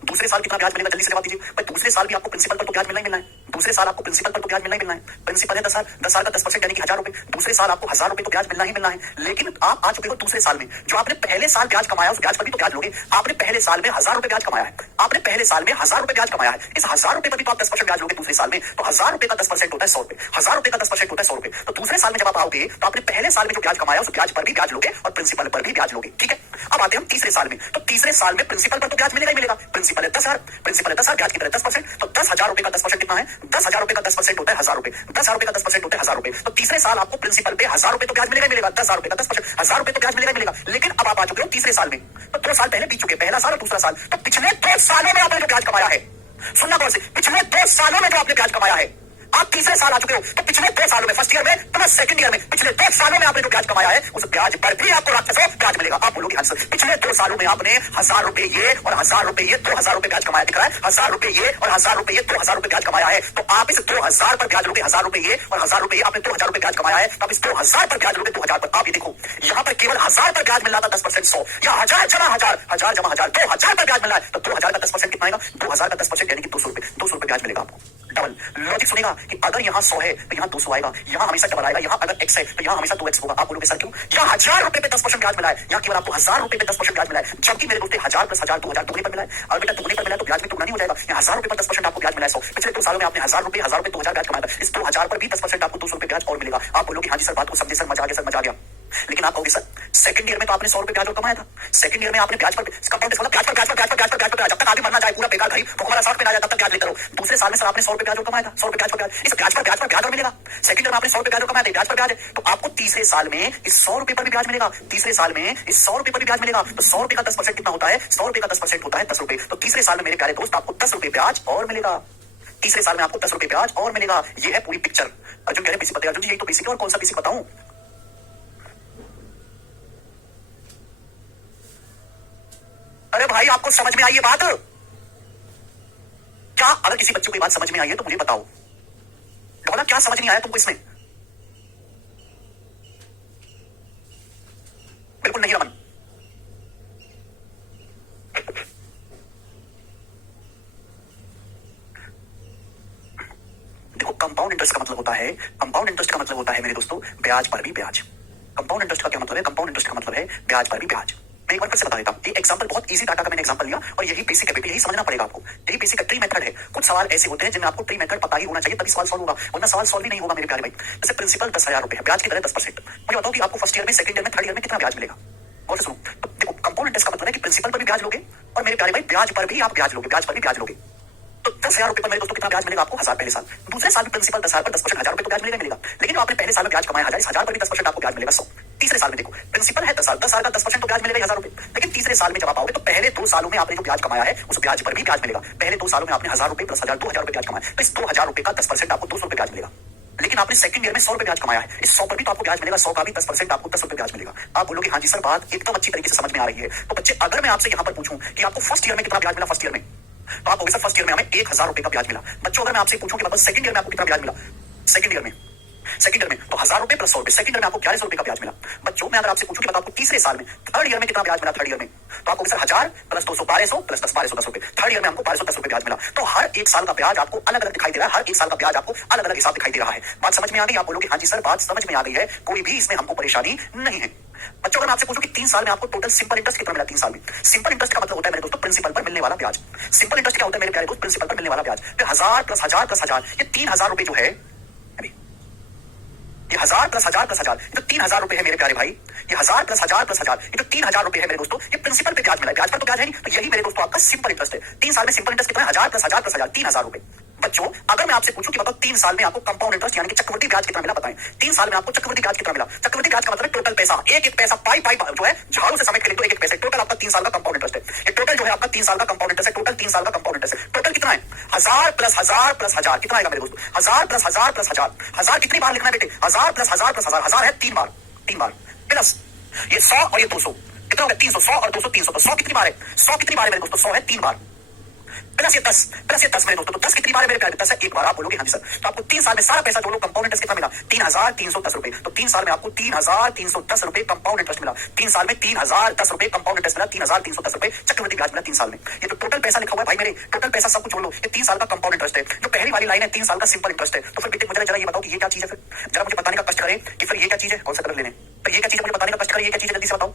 दूसरे साल कितना ब्याज मिलेगा, जल्दी से जवाब दीजिए भाई। दूसरे साल भी आपको प्रिंसिपल पर तो ब्याज मिलना ही मिलना है। दूसरे साल आपको प्रिंसिपल पर तो ब्याज मिलना ही मिलना है। प्रिंसिपल है 10,000 का 10% यानी कि 1,000 रुपए। दूसरे साल आपको 1,000 रुपए तो ब्याज मिलना ही मिलना है। लेकिन आप आ चुके हो दूसरे साल में, जो आपने पहले साल ब्याज कमाया उस ब्याज पर भी तो ब्याज लोगे। आपने पहले साल में 1,000 रुपए ब्याज कमाया है। आपने पहले साल में 1,000 रुपए ब्याज कमाया है। इस 1,000 रुपए पर भी तो आप 10% ब्याज लोगे दूसरे साल में। तो 1,000 रुपए का 10% होता है 100 रुपए। 1,000 रुपए का 10% होता है 100 रुपए। तो दूसरे साल में जब आप आओगे तो आपने पहले साल में जो ब्याज कमाया उस ब्याज पर भी ब्याज लोगे और प्रिंसिपल पर भी ब्याज लोगे। ठीक है, अब आते हैं हम तीसरे साल में। तो तीसरे साल में प्रिंसिपल पर तो ब्याज मिलेगा ही मिलेगा। प्रिंसिपल है 10,000, प्रिंसिपल है 10,000, ब्याज की दर 10%। तो 10,000 रुपए का 10% कितना है? 10,000 रुपए का 10% होता है 1,000 रुपए। 10,000 रुपए का 10% होता है 1,000 रुपए। तो तीसरे साल आपको प्रिंसिपल पे 1,000 रुपए तो ब्याज मिलेगा ही मिलेगा। 10,000 रुपए का 10%, 1,000 रुपए तो ब्याज मिलेगा ही मिलेगा। लेकिन अब आप आ चुके हो तीसरे साल में, तो 2 साल पहले बीत चुके, पहला साल और दूसरा साल। तो पिछले 2 सालों में आपने जो ब्याज कमाया है, सुनना कौन से, पिछले 2 सालों में जो आपने ब्याज कमाया है, आप तीसरे साल आ चुके हो। तो पिछले 2 सालों में, फर्स्ट ईयर में प्लस सेकंड ईयर में, पिछले 2 सालों में आपने जो ब्याज कमाया है उस ब्याज पर भी आपको राक्षसों ब्याज मिलेगा। आप बोलोगे आंसर, पिछले 2 सालों में आपने 1,000 रुपए ये और 1,000 रुपए ये, 2,000 रुपए ब्याज कमाया दिख रहा है। 1,000 रुपए ये और 1,000 रुपए ये, 2,000 रुपए ब्याज कमाया है। तो आप इस 2,000 पर ब्याज लोगे। 1,000 रुपए ये और 1,000 रुपए ये, आपने 2,000 रुपए ब्याज कमाया है। तो आप इस 2,000 पर ब्याज लोगे। 2,000 पर आप ये देखो, यहाँ पर केवल 1,000 पर ब्याज मिल रहा था 10%, 100 या 1,000 जमा 1,000, 1,000 जमा 1,000, 2,000 पर ब्याज मिल रहा है। तो 2,000 का 10% कितना आएगा? 2,000 का 10% यानी कि 200 रुपए। 200 रुपए ब्याज मिलेगा आपको। डबल लॉजिक सुनेगा कि अगर यहाँ 100 है तो यहाँ 200 आएगा, यहाँ हमेशा डबल आएगा। यहाँ अगर x है तो यहाँ हमेशा 2x होगा। आप बोलोगे सर क्यों? यहाँ 1,000 रुपए पे 10% ब्याज मिला है, यहाँ केवल आपको 1,000 रुपए पे 10% ब्याज मिला है। जबकि मेरे दोस्तों 1,000 प्लस 1,000 2,000 दुगने पर मिला है। और बेटा दुगने पर मिला तो ब्याज भी दुगना नहीं हो जाएगा। यहाँ 1,000 रुपए पर 10% आपको ब्याज मिला है 100। पिछले 2 सालों में आपने 1,000 रुपए 2,000 ब्याज कमाया था। इस 2,000 पर भी 10% आपको 200 रुपए ब्याज और मिलेगा। आप बोलोगे हाँ जी सर बात को समझे सर, मजा आ गया सर, मजा आ गया। लेकिन आप कहोगे सर सेकंड ईयर में तो आपने 100 रुपए ब्याज और कमाया था। सेकंड ईयर में आपने ब्याज पर कंपाउंड इंटरेस्ट ब्याज पर ब्याज पर ब्याज पर ब्याज पर ब्याज पर, जब तक आदमी मरना जाए पूरा बेकार घड़ी भुखमरा 60 पे ना जाए तब तक ब्याज लेते रहो। दूसरे साल में सर आपने 100 रुपए ब्याज और कमाया था। 100 रुपए ब्याज पर ब्याज, इस ब्याज पर ब्याज और मिलेगा। सेकंड ईयर में आपने 100 रुपए ब्याज और कमाया था, ब्याज पर ब्याज है। तो आपको तीसरे साल में इस 100 रुपए पर भी ब्याज मिलेगा। तीसरे साल में इस 100 रुपए पर भी ब्याज मिलेगा। तो 100 रुपए का 10% कितना होता है? 100 रुपए का 10% होता है 10 रुपए। तो तीसरे साल में मेरे प्यारे दोस्त आपको 10 रुपए ब्याज और मिलेगा। तीसरे साल में आपको 10 रुपए ब्याज और मिलेगा। ये है पूरी पिक्चर। अर्जुन कह रहे बेसिक बताइए। अर्जुन जी यही तो बेसिक है, और कौन सा बेसिक बताऊं? अरे भाई आपको समझ में आई ये बात? क्या अगर किसी बच्चे को ये बात समझ में आई है तो मुझे बताओ। बोला क्या समझ नहीं आया तुमको इसमें? बिल्कुल नहीं रमन। देखो कंपाउंड इंटरेस्ट का मतलब होता है, कंपाउंड इंटरेस्ट का मतलब होता है मेरे दोस्तों ब्याज पर भी ब्याज। कंपाउंड इंटरेस्ट का क्या मतलब है? कंपाउंड इंटरेस्ट का मतलब है ब्याज पर भी ब्याज। मैं एक बार फिर से बता देता हूं। एक एग्जांपल बहुत इजी डाटा का मैंने एग्जांपल लिया और यही बेसिक है बेटे, यही समझना पड़ेगा आपको। यही बेसिक ट्री मेथड है। कुछ सवाल ऐसे होते हैं जिनमें आपको ट्री मेथड पता ही होना चाहिए तभी सवाल सॉल्व होगा, वरना सवाल सॉल्व ही नहीं होगा मेरे प्यारे भाई। जैसे प्रिंसिपल 10,000 रुपए है, ब्याज की दर 10%। मुझे बताओ कि आपको फर्स्ट ईयर में, सेकंड ईयर में, थर्ड ईयर में कितना ब्याज मिलेगा? और सुनो, तो देखो कंपाउंड इंटरेस्ट का मतलब है कि प्रिंसिपल पर भी ब्याज लोगे और मेरे प्यारे भाई ब्याज पर भी आप ब्याज लोगे, ब्याज पर भी ब्याज लोगे। तो 10,000 रुपए पर मेरे दोस्तों कितना ब्याज मिलेगा आपको? 1,000 पहले साल। दूसरे साल में प्रिंसिपल 10,000 पर 10%, 1,000 रुपए तो ब्याज मिलेगा मिलेगा। लेकिन जो आपने पहले साल में ब्याज कमाया 1,000, इस 1,000 पर भी 10% आपको ब्याज मिलेगा 100। तीसरे साल में देखो प्रिंसिपल है 10,000, 10,000 का 10% तो ब्याज मिलेगा 1,000 रुपए। लेकिन तीसरे साल में जब आप आओगे तो पहले 2 सालों में आपने जो ब्याज कमाया है उस ब्याज पर भी ब्याज मिलेगा। पहले 2 सालों में आपने 1,000 रुपए प्लस 1,000, 2,000 रुपए ब्याज कमाया। तो इस 2,000 रुपए का 10% आपको 200 रुपए ब्याज मिलेगा। लेकिन आपने सेकंड ईयर में 100 रुपए ब्याज कमाया है, इस 100 पर भी तो आपको ब्याज मिलेगा। 100 का भी 10% आपको 10 रुपए ब्याज मिलेगा। आप बोलोगे हाँ जी सर बात एकदम अच्छी तरीके से समझ में आ रही है। तो बच्चे अगर मैं आपसे यहाँ पर पूछूं कि आपको फर्स्ट ईयर में कितना ब्याज मिला, फर्स्ट ईयर में, तो आप सर फर्स्ट ईयर में हमें 1,000 रुपए का ब्याज मिला। बच्चों अगर मैं आपसे पूछूं कि मतलब सेकंड ईयर में आपको कितना ब्याज मिला, सेकंड ईयर में तो 1,000 रुपए प्लस 100 रुपए, सेकंड ईयर में आपको 1,100 रुपए का ब्याज मिला। बच्चों मैं अगर आपसे पूछूं कि बताओ आपको तीसरे साल में, थर्ड ईयर में कितना ब्याज मिला, थर्ड ईयर में, तो आपको सर 1,000 प्लस 200 1,200 प्लस 10 1,210 रुपए। थर्ड ईयर में हमको 1,210 रुपए ब्याज मिला। तो हर एक साल का ब्याज आपको अलग अलग दिखाई दे रहा है, हर एक साल का ब्याज आपको अलग अलग हिसाब दिखाई दे रहा है। बात समझ में आ गई? आप बोलोगे हाँ जी सर बात समझ में आ गई है, कोई भी इसमें हमको परेशानी नहीं है। बच्चों अगर मैं आपसे पूछूं कि 3 साल में आपको टोटल सिंपल इंटरेस्ट कितना मिला 3 साल में? सिंपल इंटरेस्ट का मतलब होता है मेरे दोस्तों प्रिंसिपल पर मिलने वाला ब्याज। सिंपल इंटरेस्ट क्या होता है मेरे प्यारे दोस्त? प्रिंसिपल पर मिलने वाला ब्याज। फिर 1,000 प्लस 1,000 प्लस 1,000, ये 3,000 रुपए जो है, ये 1,000 प्लस 1,000 प्लस 1,000, ये जो 3,000 रुपए है मेरे प्यारे भाई, ये 1,000 प्लस 1,000 प्लस 1,000, ये जो 3,000 रुपए है मेरे दोस्तों, ये प्रिंसिपल पे ब्याज मिला है। ब्याज पर तो ब्याज है नहीं, तो यही मेरे दोस्तों आपका सिंपल इंटरेस्ट है। 3 साल में सिंपल इंटरेस्ट कितना है? 1,000 प्लस 1,000 प्लस 1,000, 3,000 रुपए। बच्चों अगर मैं आपसे पूछूं कि बताओ 3 साल में आपको कंपाउंड इंटरेस्ट यानी कि चक्रवृद्धि ब्याज कितना मिला, बताएं। 3 साल में आपको चक्रवृद्धि ब्याज कितना मिला? चक्रवृद्धि ब्याज का मतलब टोटल पैसा, एक एक पैसा पाई पाई जो है झाड़ू से समेट के लिख दो, एक एक पैसे, टोटल आपका 3 साल का कंपाउंड इंटरेस्ट है। ये टोटल साल का कंपाउंड इंटरेस्ट है, टोटल 3 साल का कंपाउंड इंटरेस्ट है। टोटल कितना है? 1000 प्लस 1000 प्लस 1000 कितना आएगा मेरे दोस्तों? 1000 प्लस 1000 प्लस 1000। 1000 कितनी बार लिखना है बेटे? 1000 प्लस 1000 प्लस 1000। 1000 है 3 बार, 3 बार प्लस ये 100 और ये 200 कितना हो गया? 300। 100 और 200 300। तो 100 कितनी बार है? 100 कितनी बार है मेरे दोस्तों? 100 है 3 बार प्लस ये 10 मेरे दोस्तों। तो 10 कितनी बार है मेरे प्यारे? 10 है 1 बार। आप बोलोगे हाँ जी सर। तो आपको 3 साल में सारा पैसा जोड़ लो, कंपाउंड इंटरेस्ट कितना मिला? 3310 रुपए। तो 3 साल में आपको 3310 रुपए कंपाउंड इंटरेस्ट मिला। 3 साल में 3010 रुपए कंपाउंड इंटरेस्ट मिला। 3310 रुपए चक्रवृद्धि ब्याज मिला 3 साल में। ये तो टोटल पैसा लिखा हुआ है भाई मेरे, टोटल पैसा सब कुछ जोड़ लो। ये 3 साल का कंपाउंड इंटरेस्ट है। जो पहली वाली लाइन है 3 साल का सिंपल इंटरेस्ट है। तो फिर बेटे मुझे जरा ये बताओ कि ये क्या चीज है? फिर जरा मुझे बताने का कष्ट करें कि फिर ये क्या चीज है, कौन सा कलर लेने, फिर ये क्या चीज है, मुझे बताने का कष्ट करें ये क्या चीज है, जल्दी से बताओ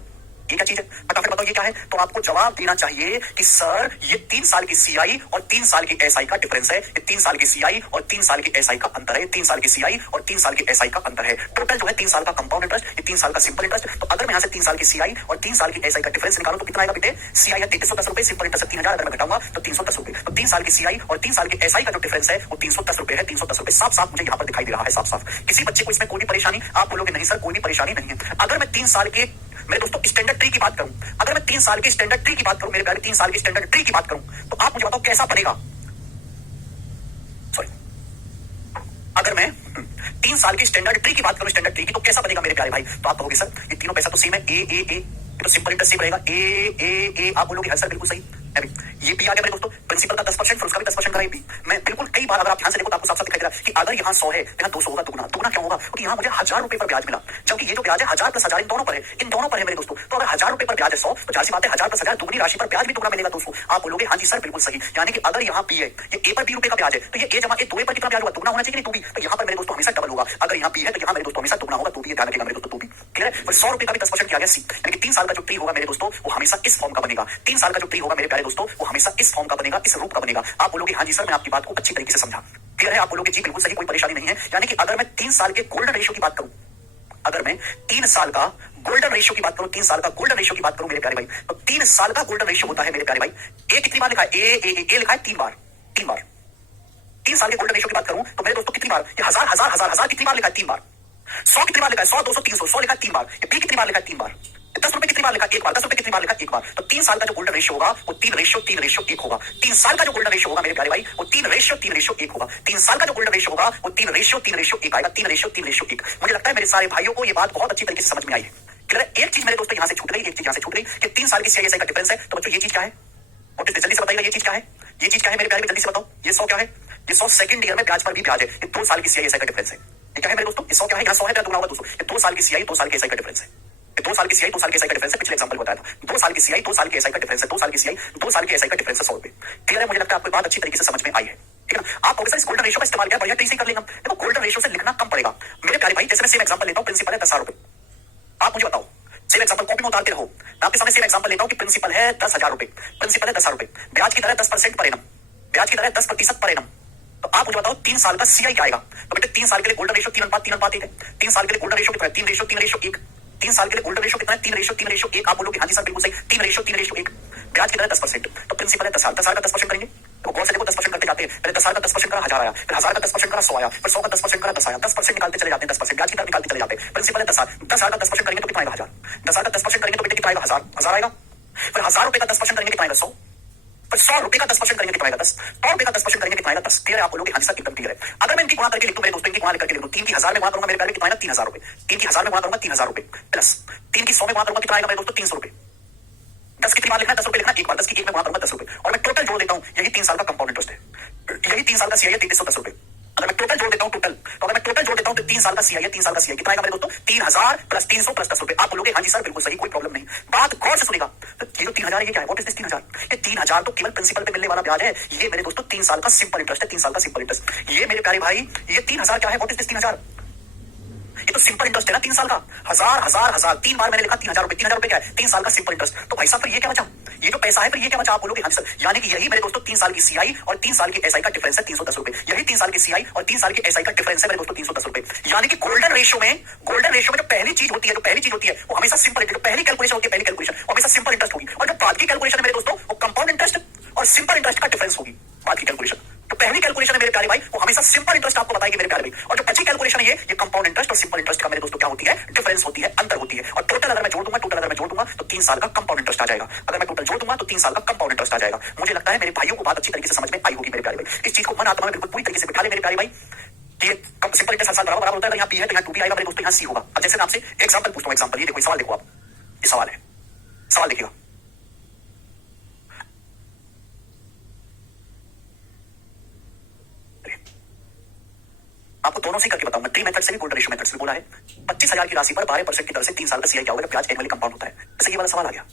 ये क्या चीज है, फटाफट बताओ ये क्या है। तो आपको जवाब देना चाहिए कि सर ये 3 साल की सीआई और 3 साल की एसआई का डिफरेंस है। ये 3 साल की सीआई और 3 साल की एसआई का अंतर है। 3 साल की सीआई और 3 साल की एसआई का अंतर है। टोटल जो है 3 साल का कंपाउंड इंटरेस्ट, ये 3 साल का सिंपल इंटरेस्ट। तो अगर मैं यहाँ से 3 साल की सीआई और 3 साल की एसआई का डिफरेंस निकालूं तो कितना आएगा बेटे? सीआई है 3310 रुपए, सिंपल इंटरेस्ट 3000, अगर मैं घटाऊंगा तो 310 रुपए। तो 3 साल की सीआई और 3 साल की एसआई का जो डिफरेंस है वो 310 रुपए है। 310 रुपए साफ साफ मुझे यहाँ पर दिखाई दे रहा है, साफ साफ। किसी बच्चे को इसमें कोई भी परेशानी? आप बोलोगे नहीं सर कोई भी परेशानी नहीं है। अगर मैं 3 साल के मेरे दोस्तों स्टैंडर्ड ट्री की बात करूं, अगर मैं 3 साल की स्टैंडर्ड ट्री की बात करूं, मेरे प्यारे 3 साल की स्टैंडर्ड ट्री की बात करूं, तो आप मुझे बताओ कैसा बनेगा? सॉरी, अगर मैं 3 साल की स्टैंडर्ड ट्री की बात करूं, स्टैंडर्ड ट्री की, तो कैसा बनेगा मेरे प्यारे भाई? तो आप कहोगे सर ये तीनों पैसा तो सेम है, ए तो सिंपल इंटरेस्ट सेम रहेगा, ए। आप बोलोगे सर बिल्कुल सही। ये भी आ गया मेरे दोस्तों, प्रिंसिपल का 10%, फिर उसका भी 10% का ये भी। मैं बिल्कुल कई बार अगर आप ध्यान से देखो तो आपको साफ साफ दिखाई दे रहा है कि अगर यहाँ 100 है यहाँ 200 होगा, दुगना क्यों होगा? क्योंकि यहाँ मुझे 1000 रुपए पर ब्याज मिला, जबकि ये जो ब्याज है 1000 प्लस 1000 इन दोनों पर है, इन दोनों पर है मेरे दोस्तों। तो अगर 1000 रुपए पर ब्याज है 100, तो जाहिर सी बात है 1000 प्लस 1000 दुगनी राशि पर ब्याज भी दुगना मिलेगा दोस्तों। आप बोलोगे हाँ जी सर बिल्कुल सही। यानी कि अगर यहाँ बी है, ये ए पर 20 रुपए का ब्याज है, तो ये ए जमा ए 2 पर कितना ब्याज होगा? दुगना होना चाहिए नहीं 2 भी। तो यहाँ पर मेरे दोस्तों हमेशा डबल होगा। अगर यहाँ बी है तो यहाँ मेरे दोस्तों हमेशा दुगना होगा, 2 भी ध्यान रखिएगा मेरे दोस्तों, 2 भी क्लियर है। फिर 100 रुपए का भी 10% किया गया सी, यानी कि 3 साल का जो ट्री होगा मेरे दोस्तों वो हमेशा इस फॉर्म का बनेगा। 3 साल का जो ट्री होगा मेरे प्यारे दोस्तों वो हमेशा इस फॉर्म का बनेगा, इस रूप का बनेगा। आप बोलोगे हाँ जी सर मैं आपकी बात को अच्छी तरीके से समझा, क्लियर है? आप बोलोगे जी बिल्कुल सही, कोई परेशानी नहीं है। यानी कि अगर मैं 3 साल के गोल्डन रेशियो की बात करूं, अगर मैं 3 साल का गोल्डन रेशियो की बात करूं, 3 साल का गोल्डन रेशियो की बात करूं मेरे प्यारे भाई, तो 3 साल का गोल्डन रेशियो होता है मेरे प्यारे भाई, ए कितनी बार लिखा है? ए लिखा है 3 बार, 3 बार। 3 साल के गोल्डन रेशियो की बात करूं तो मेरे दोस्तों कितनी बार? ये हजार कितनी बार लिखा है? 3 बार। 100 कितनी बार लिखा है? 100 200 300, 100 लिखा है 3 बार। ये बी कितनी बार लिखा है? 3 बार। 10 रुपए कितनी बार लिखा? 1 बार। 10 रुपए कितनी बार लिखा? 1 बार। तो 3 साल का जो गोल्डन रेशियो होगा वो 3:1 होगा। 3 साल का जो गोल्डन रेशियो होगा मेरे प्यारे भाई वो 3:1 होगा। 3 साल का जो गोल्डन रेशियो होगा वो 3:1 आएगा, 3:1। मुझे लगता है मेरे सारे भाइयों को ये बात बहुत अच्छी तरीके से समझ में आई है, क्लियर? एक चीज मेरे दोस्तों यहाँ से छूट गई, एक चीज यहाँ से छूट गई कि 3 साल की सीआईएसआई का डिफरेंस है। तो बच्चों ये चीज क्या है? और जल्दी से बताइएगा ये चीज क्या है? ये चीज क्या है मेरे प्यारे? जल्दी से बताओ। ये 100 क्या है? ये 100 सेकंड ईयर में ब्याज पर भी ब्याज है। ये 2 साल की सीआईएसआई का डिफरेंस है। ये क्या है मेरे दोस्तों? ये 100 क्या है? यहाँ 100 है, दुगना होगा 200। ये 2 साल की सीआई 2 साल की एसआई का डिफरेंस है। 2 साल की सीआई 2 साल की एसआई का डिफरेंस है, पिछले एग्जांपल बताया था। 2 साल की सीआई 2 साल की एसआई का डिफरेंस है, 2 साल की सीआई 2 साल की एसआई का डिफरेंस है 100 रुपए, क्लियर है? मुझे लगता है आपको बात अच्छी तरीके से समझ में आई है, ठीक है ना? आप इस गोल्डन रेशियो का इस्तेमाल किया, बढ़िया तरीके से कर लेंगे। देखो गोल्डन रेशियो से लिखना कम पड़ेगा मेरे प्यारे भाई। जैसे मैं सेम एग्जांपल लेता हूं, प्रिंसिपल है 10,000 रुपए। आप मुझे बताओ, सेम एग्जांपल कॉपी में उतारते रहो। मैं आपके सामने सेम एग्जांपल लेता हूं कि प्रिंसिपल है 10,000 रुपए, प्रिंसिपल है 10,000 रुपए, ब्याज की दर है 10% पर एनम, ब्याज की दर है 10% पर एनम। तो आप मुझे बताओ 3 साल का सीआई क्या आएगा? तो बेटे 3 साल के लिए गोल्डन रेशियो 3:1 है। 3 साल के लिए गोल्डन रेशियो कितना है? 3:1। 3 साल के लिए गोल्डन रेशियो कितना है? 3:1। आप बोलोगे हाँ जी सर बिल्कुल सही, 3:1। ब्याज की दर है 10%। तो प्रिंसिपल है 10,000 का 10% करेंगे तो गौर से देखो 10% करते जाते हैं। पहले 10,000 का 10% करा 1000 आया, फिर 1000 का 10% करा 100 आया, फिर 100 का 10% करा 10 आया। 10% निकालते चले जाते हैं, 10% ब्याज की दर निकालते चले जाते हैं। प्रिंसिपल है 10,000 का 10% करेंगे तो कितना आएगा? 1000। 10,000 का 10% करेंगे तो बेटे कितना आएगा? 1000 आएगा। फिर 1000 रुपए का 10% करेंगे कितना आएगा? 100। फिर 100 रुपए का 10% करेंगे कितना आएगा? 10। 100 रुपए का 10% करेंगे कितना आएगा? 10। क्लियर है? आप बोलोगे हाँ जी सर एकदम क्लियर है। अगर मैं इनकी गुणा करके लिख दूं मेरे दोस्तों, इनकी गुणा करके लिख दूं, 3 की 1000 में गुणा करूंगा मेरे प्यारे कितना आएगा? 3000 रुपए। 3 की 1000 में गुणा करूंगा 3000 रुपए प्लस 3 की 100 में गुणा करूंगा कितना आएगा मेरे दोस्तों? 300 रुपए। 10 कितनी बार लिखना है? 10 रुपए लिखना एक बार, 10 की 1 में गुणा करूंगा 10 रुपए। और मैं टोटल जोड़ देता हूं, यही 3 साल का कंपाउंड इंटरेस्ट है, यही 3 साल का सीआई है 3310 रुपए। अगर मैं टोटल जोड़ देता हूं, तो अगर मैं टोटल जोड़ देता हूं तो 3 साल का सीआई है, 3 साल का सीआई कितना आएगा मेरे दोस्तों? 3000 प्लस 300 प्लस 10 रुपए। आप बोलोगे हाँ जी सर बिल्कुल सही, कोई प्रॉब्लम नहीं। बात गौर से सुनेगा। तो ये जो 3000 ये क्या है? What is this 3000? ये 3000 तो केवल प्रिंसिपल पे मिलने वाला ब्याज है। ये मेरे दोस्तों 3 साल का सिंपल इंटरेस्ट है, 3 साल का सिंपल इंटरेस्ट। ये मेरे प्यारे भाई ये 3000 क्या है? What is this 3000? ये तो सिंपल इंटरेस्ट है ना 3 साल का। 1000 3 बार मैंने लिखा 3000 रुपए। 3000 रुपए क्या है? 3 साल का सिंपल इंटरेस्ट। तो भाई साहब फिर ये क्या बचा? ये जो पैसा है फिर ये क्या बचा? आप बोलोगे हाँ सर, यानी कि यही मेरे दोस्तों 3 साल की सीआई और 3 साल की एसआई का डिफरेंस है 310 रुपए। यही 3 साल की सीआई और 3 साल की एसआई का डिफरेंस है मेरे दोस्तों 310 रुपए। यानी कि गोल्डन रेशियो में जो पहली चीज होती है वो हमेशा सिंपल इंटरेस्ट, पहली कैलकुलेशन होती है, पहली कैलकुलेशन वो हमेशा सिंपल इंटरेस्ट होगी। और जो बाद की कैलकुलेशन है मेरे दोस्तों वो कंपाउंड इंटरेस्ट और सिंपल इंटरेस्ट का डिफरेंस होगी। बाद की कैलकुलेशन तो पहली कैलकुलेशन है मेरे प्यारे भाई वो हमेशा सिंपल इंटरेस्ट आपको बताएगी मेरे प्यारे भाई। और जो बची कैलकुलेशन है ये कंपाउंड इंटरेस्ट और सिंपल इंटरेस्ट का मेरे दोस्तों क्या होती है? डिफरेंस होती है, अंतर होती है। और टोटल अगर मैं जोड़ दूंगा तो 3 साल का कंपाउंड इंटरेस्ट आ जाएगा। अगर मैं टोटल जोड़ दूंगा तो 3 साल का कंपाउंड इंटरेस्ट आ जाएगा। मुझे लगता है मेरे भाइयों को बात अच्छी तरीके से समझ में आई होगी मेरे प्यारे भाई। इस चीज को मन आत्मा में बिल्कुल पूरी तरीके से बिठा ले मेरे प्यारे भाई। ये सिंपल इंटरेस्ट हर साल बराबर होता है। अगर यहाँ पी है तो यहाँ टू भी आएगा मेरे दोस्तों, यहाँ सी होगा। अब जैसे मैं आपसे एग्जाम्पल पूछता हूँ, एग्जाम्पल ये देखो, सवाल देखो आप, ये सवाल है, सवाल देखिएगा। आपको दोनों से करके बताऊंगा, ट्री मेथड से भी गोल्डन रेशियो मेथड से भी बोला है। 25,000 की राशि पर 12% की दर से 3 साल का सीआई क्या होगा, ब्याज एनुअली कंपाउंड होता है। जैसे ये वाला सवाल आ गया,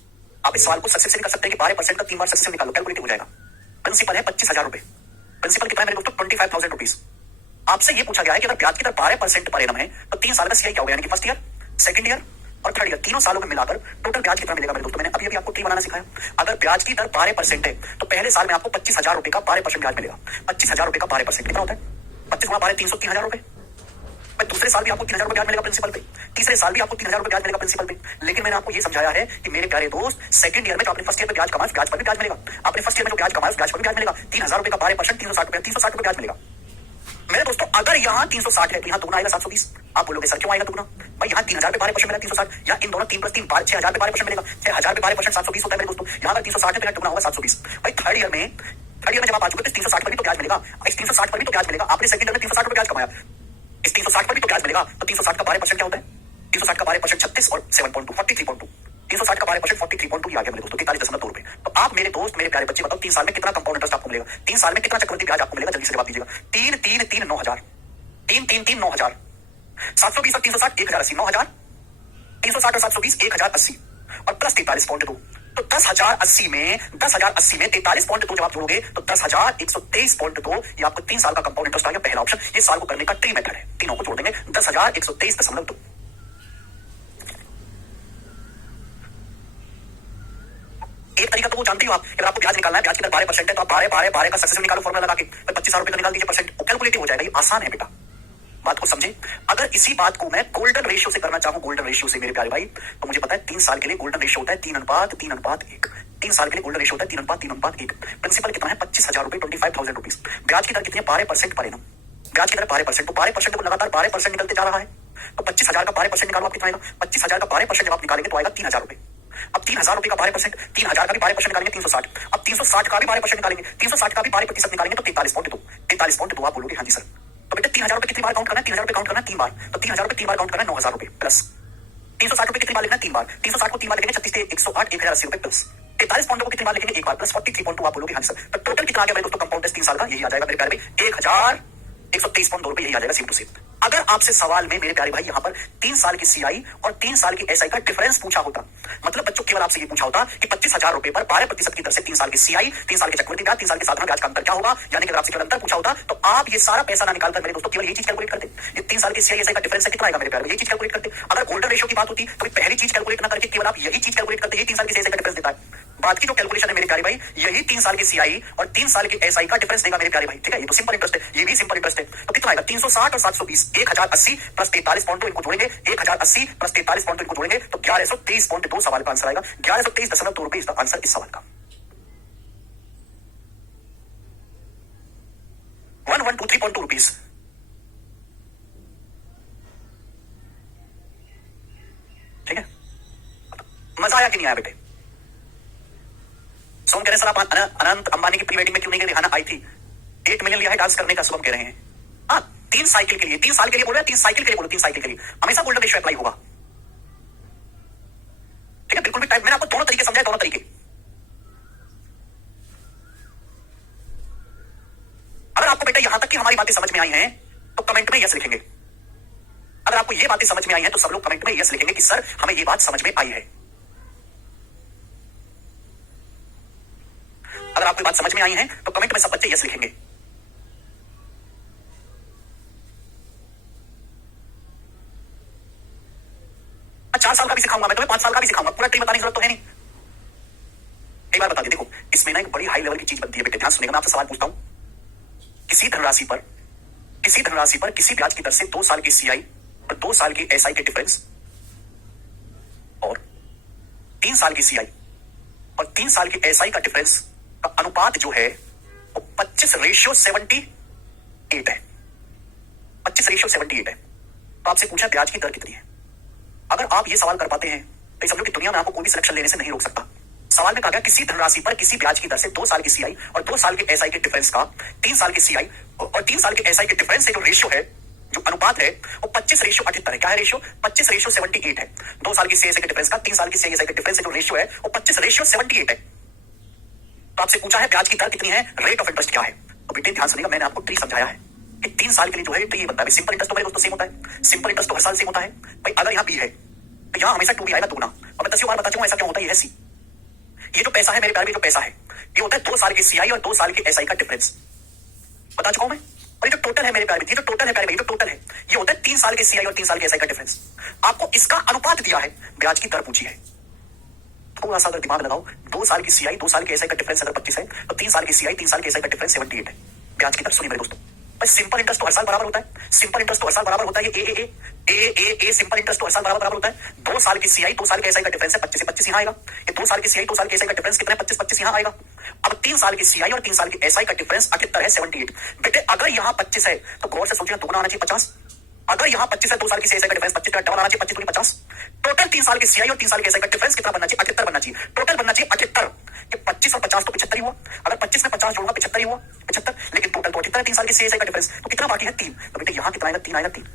आप इस सवाल को सक्सेसिव कर सकते हैं कि 12% का 3 बार सक्सेसिव निकालो, कैलकुलेटिव हो जाएगा। प्रिंसिपल है 25,000 रुपए, प्रिंसिपल कितना है मेरे दोस्तों, 25,000 रुपीज। आपसे ये पूछा गया है कि अगर ब्याज की दर 12% पर एनम है तो 3 साल का सीआई क्या होगा, यानी कि फर्स्ट ईयर, सेकंड ईयर और थर्ड ईयर, तीनों सालों में मिलाकर टोटल ब्याज कितना मिलेगा मेरे दोस्तों। मैंने अभी आपको ट्री बनाना सिखाया। अगर ब्याज की दर 12% है तो पहले साल में आपको 25,000 रुपए का 12% ब्याज मिलेगा। 25,000 रुपए का 12% कितना होता है, 25 गुणा 12 303,000 रुपए। दूसरे साल भी आपको 3,000 रुपए ब्याज मिलेगा प्रिंसिपल पे, तीसरे साल भी आपको 3,000 रुपए ब्याज मिलेगा प्रिंसिपल पे। लेकिन मैंने आपको ये समझाया है कि मेरे प्यारे दोस्त, सेकंड ईयर में जो आपने फर्स्ट ईयर में ब्याज कमाया, ब्याज पर भी ब्याज मिलेगा। आपने फर्स्ट ईयर में जो ब्याज कमाया, ब्याज पर भी ब्याज मिलेगा। 3,000 रुपए का 12% 360 रुपए, 360 रुपए ब्याज मिलेगा मेरे दोस्तों। अगर यहाँ 360 है तो यहाँ दुगना आएगा 720। आप बोलोगे सर क्यों आएगा दुगना, भाई यहाँ 3,000 पे 12% मिला 360, या इन दोनों 3 + 3 6,000 पे 12% मिलेगा, 6,000 पे 12% 720 होता है मेरे दोस्तों। यहाँ अगर 360 है तो यहाँ दुगना होगा 720। भाई थर्ड ईयर में जब आप आ चुके तो 360 पर भी तो ब्याज मिलेगा, इस 360 पर भी तो ब्याज मिलेगा। आपने सेकंड ईयर में 360 रुपए ब्याज कमाया, इस 360 पर भी तो ब्याज मिलेगा। तो 360 का 12% क्या होता है, 360 का 12% 36 और 7.2 43.2, 360 का 12% 43.2 आ गया मेरे दोस्तों, 43.2 रुपए। तो आप मेरे दोस्त, मेरे प्यारे बच्चे, बताओ 3 साल में कितना कंपाउंड इंटरेस्ट आपको मिलेगा, 3 साल में कितना चक्रवृद्धि ब्याज आपको मिलेगा, जल्दी से जवाब दीजिएगा। 3 3 3 9,000, 3 3 3 9,000, 720 और 360 1,080, 9,000, 360 और 720 1,080 और प्लस 43.2। तो 10,080 में 43.2 जब आप जोड़ोगे तो 10,123.2, ये आपको 3 साल का कंपाउंड इंटरेस्ट आ गया। पहला ऑप्शन, ये साल को करने का ट्री मेथड है, तीनों को जोड़ देंगे 10,123.2। एक तरीका तो वो जानते हो आप, अगर आपको ब्याज निकालना है, ब्याज की दर 12% है तो आप 12 का सक्सेसिव निकालो, फॉर्मूला लगा के 25,000 रुपए का निकाल दीजिए परसेंट, कैलकुलेटिव हो जाएगा। ये आसान है बेटा, बात को समझे। अगर इसी बात को मैं गोल्डन रेशियो से करना चाहूं, गोल्डन रेशियो से मेरे प्यारे भाई, तो मुझे पता है 3 साल के लिए गोल्डन रेशियो होता है 3:1। 3 साल के लिए गोल्डन रेशियो होता है 3:1। प्रिंसिपल कितना है, 25,000 रुपए, 25,000 रुपीज। ब्याज की दर कितनी है, 12% पर एनम, ब्याज की दर 12%, तो 12% को लगातार 12% निकलते जा रहा है। तो 25,000 का 12% निकालो, आप कितना आएगा, 25,000 का 12% जब आप निकालेंगे तो आएगा 3,000 रुपए। अब 3,000 रुपए का 12%, 3,000 का भी 12% निकालेंगे 360। अब 360 का भी 12% निकालेंगे, 360 का भी 12% निकालेंगे तो 43.2, 43.2। आप बोलोगे हाँ जी सर, तो बेटा 3,000 रुपए कितनी बार काउंट करना है, 3,000 रुपए काउंट करना है 3 बार, तो 3,000 रुपए 3 बार काउंट करना है 9,000 रुपए प्लस 360 रुपए कितनी बार लिखना है 3 बार, 360 को 3 बार लिखेंगे 36 से 108 1,080 रुपए प्लस 43.2 को कितनी बार लिखेंगे 1 बार प्लस 43.2। आप बोलोगे हाँ सर, तो टोटल कितना आ गया मेरे दोस्तों कंपाउंड इंटरेस्ट 3 साल का, यही आ जाएगा मेरे प्यारे भाई 1,123.2 रुपए, यही आ जाएगा सेम टू सेम। अगर आपसे सवाल में मेरे प्यारे भाई यहाँ पर 3 साल की सीआई और 3 साल की एसआई का डिफरेंस पूछा होता, मतलब बच्चों केवल आपसे ये पूछा होता कि 25,000 रुपए पर 12% की दर से 3 साल की सीआई, 3 साल के चक्रवृद्धि ब्याज, 3 साल के साधारण ब्याज का अंतर क्या होगा, यानी कि अगर आपसे केवल अंतर पूछा होता तो आप ये सारा पैसा ना निकालकर मेरे दोस्तों केवल ये चीज कैलकुलेट करते, ये 3 साल की सीआई एसआई का डिफरेंस कितना आएगा मेरे प्यारे, ये चीज कैलकुलेट करते। अगर गोल्डन रेशियो की बात होती तो पहली चीज कैलकुलेट ना करके केवल आप यही चीज कैलकुलेट करते, ये 3 साल की एसआई का डिफरेंस देता है। बात की जो कैलकुलेशन है मेरे प्यारे भाई, यही 3 साल की सीआई और 3 साल की एसआई का डिफरेंस देगा मेरे प्यारे भाई, ठीक है। ये तो सिंपल इंटरेस्ट है, ये भी सिंपल इंटरेस्ट है। तो कितना आएगा 360 और 720, 1,080 प्लस 43.2 इनको जोड़ेंगे, 1,080 प्लस 43.2 इनको जोड़ेंगे तो 1,123.2 सवाल का आंसर आएगा। 1,123.2 रुपए इसका आंसर इस सवाल का। 1,123.2 रुपीज। ठीक है, मजा आया कि नहीं आया बेटे? सोम कह रहे सर आप अनंत अंबानी की प्री वेडिंग में क्यों नहीं गए, रिहाना आई थी, 8 मिलियन लिया है डांस करने का, शुभम कह रहे हैं। हाँ 3 साइकिल के लिए, 3 साल के लिए बोल रहे हैं, 3 साइकिल के लिए बोलो, 3 साइकिल के लिए हमेशा गोल्डन रेशियो अप्लाई होगा, ठीक है। बिल्कुल भी टाइप, मैंने आपको दोनों तरीके समझाए, दोनों तरीके। अगर आपको बेटा यहां तक की हमारी बातें समझ में आई हैं तो कमेंट में यस लिखेंगे। अगर आपको ये बातें समझ में आई हैं तो सब लोग कमेंट में यस लिखेंगे कि सर हमें ये बात समझ में आई है। अगर आपको बात समझ में आई है तो कमेंट में सब बच्चे यस लिखेंगे। मैं 4 साल का भी सिखाऊंगा, मैं तुम्हें 5 साल का भी सिखाऊंगा, पूरा ट्री बताने की जरूरत तो है नहीं। एक बार बता दी, देखो इसमें ना एक बड़ी हाई लेवल की चीज बनती है बेटे, ध्यान सुनिएगा। मैं आपसे सवाल पूछता हूं, किसी धनराशि पर किसी ब्याज की दर से 2 साल की सीआई और 2 साल की एसआई के डिफरेंस और 3 साल की सीआई और 3 साल की एसआई का डिफरेंस का अनुपात जो है वो 25:78 है। 25:78 है। तो आपसे पूछा ब्याज की दर कितनी है। अगर आप ये सवाल कर पाते हैं तो समझो कि दुनिया में आपको कोई भी सिलेक्शन लेने से नहीं रोक सकता। सवाल में कहा गया किसी धनराशि पर किसी ब्याज की दर से 2 साल की सीआई और 2 साल के एसआई के डिफरेंस का 3 साल की सीआई और 3 साल के एसआई के डिफरेंस से जो रेशियो है, जो अनुपात है, वो 25:78 है। क्या है रेशियो? 25:78 है। 2 साल की सीआई के डिफरेंस का 3 साल की सीआई के डिफरेंस से जो रेशियो है वो 25:78 है। तो आपसे पूछा है ब्याज की दर कितनी है, रेट ऑफ इंटरेस्ट क्या है। तो बेटे ध्यान सुनिएगा, मैंने आपको ट्री समझाया है कि 3 साल के लिए जो है ट्री बनता है। सिंपल इंटरेस्ट तो मेरे दोस्तों सेम होता है, सिंपल इंटरेस्ट तो हर साल सेम होता है भाई। अगर यहाँ बी है तो यहाँ हमेशा 2b आएगा दुगना। और मैं 10 बार बता चुका हूं ऐसा क्यों होता है। ये है सी, ये जो पैसा है मेरे प्यार में, जो पैसा है ये होता है 2 साल की सीआई और 2 साल के एसआई का डिफरेंस, बता चुका हूं मैं। और ये जो टोटल है मेरे प्यार में, ये जो टोटल है प्यारे भाई, ये जो टोटल है ये होता है 3 साल के सीआई और 3 साल के एसआई का डिफरेंस। आपको इसका अनुपात दिया है, ब्याज की दर पूछी है। थोड़ा सा अगर दिमाग लगाओ, 2 साल की सीआई 2 साल के एसआई का डिफरेंस अगर 25 है तो 3 साल की सीआई 3 साल के एसआई का डिफरेंस 78 है। ब्याज की दर सुनिए मेरे दोस्तों, बस सिंपल इंटरेस्ट तो हर साल बराबर होता है, सिंपल इंटरेस्ट तो हर साल बराबर होता है। ये ए सिंपल इंटरेस्ट तो हर साल बराबर होता है। 2 साल की सीआई 2 साल के एसआई का डिफरेंस है 25 से 25 यहाँ आएगा। ये 2 साल की सीआई 2 साल के एसआई का डिफरेंस कितना है, 25 यहाँ आएगा। अब 3 साल की सीआई और 3 साल की एसआई का डिफरेंस 78 है, 78। बेटे अगर यहाँ 25 है तो गौर से सोचिए दुगना आना चाहिए 50। अगर यहाँ 25 है 2 साल की सीआई का डिफरेंस 25 का डबल आना चाहिए, 25 50। टोटल 3 साल की सीआई और 3 साल के एसआई का डिफरेंस कितना बनना चाहिए, 78 बनना चाहिए। टोटल बनना चाहिए 78। ये 25 और 50 तो 75 ही हुआ। अगर 25 में 50 जोड़ूंगा 75 ही हुआ, 75। लेकिन टोटल तो 78 है 3 साल की सीआई का डिफरेंस। तो कितना बाकी है, 3। तो बेटे यहाँ कितना आएगा, 3 आएगा, 3।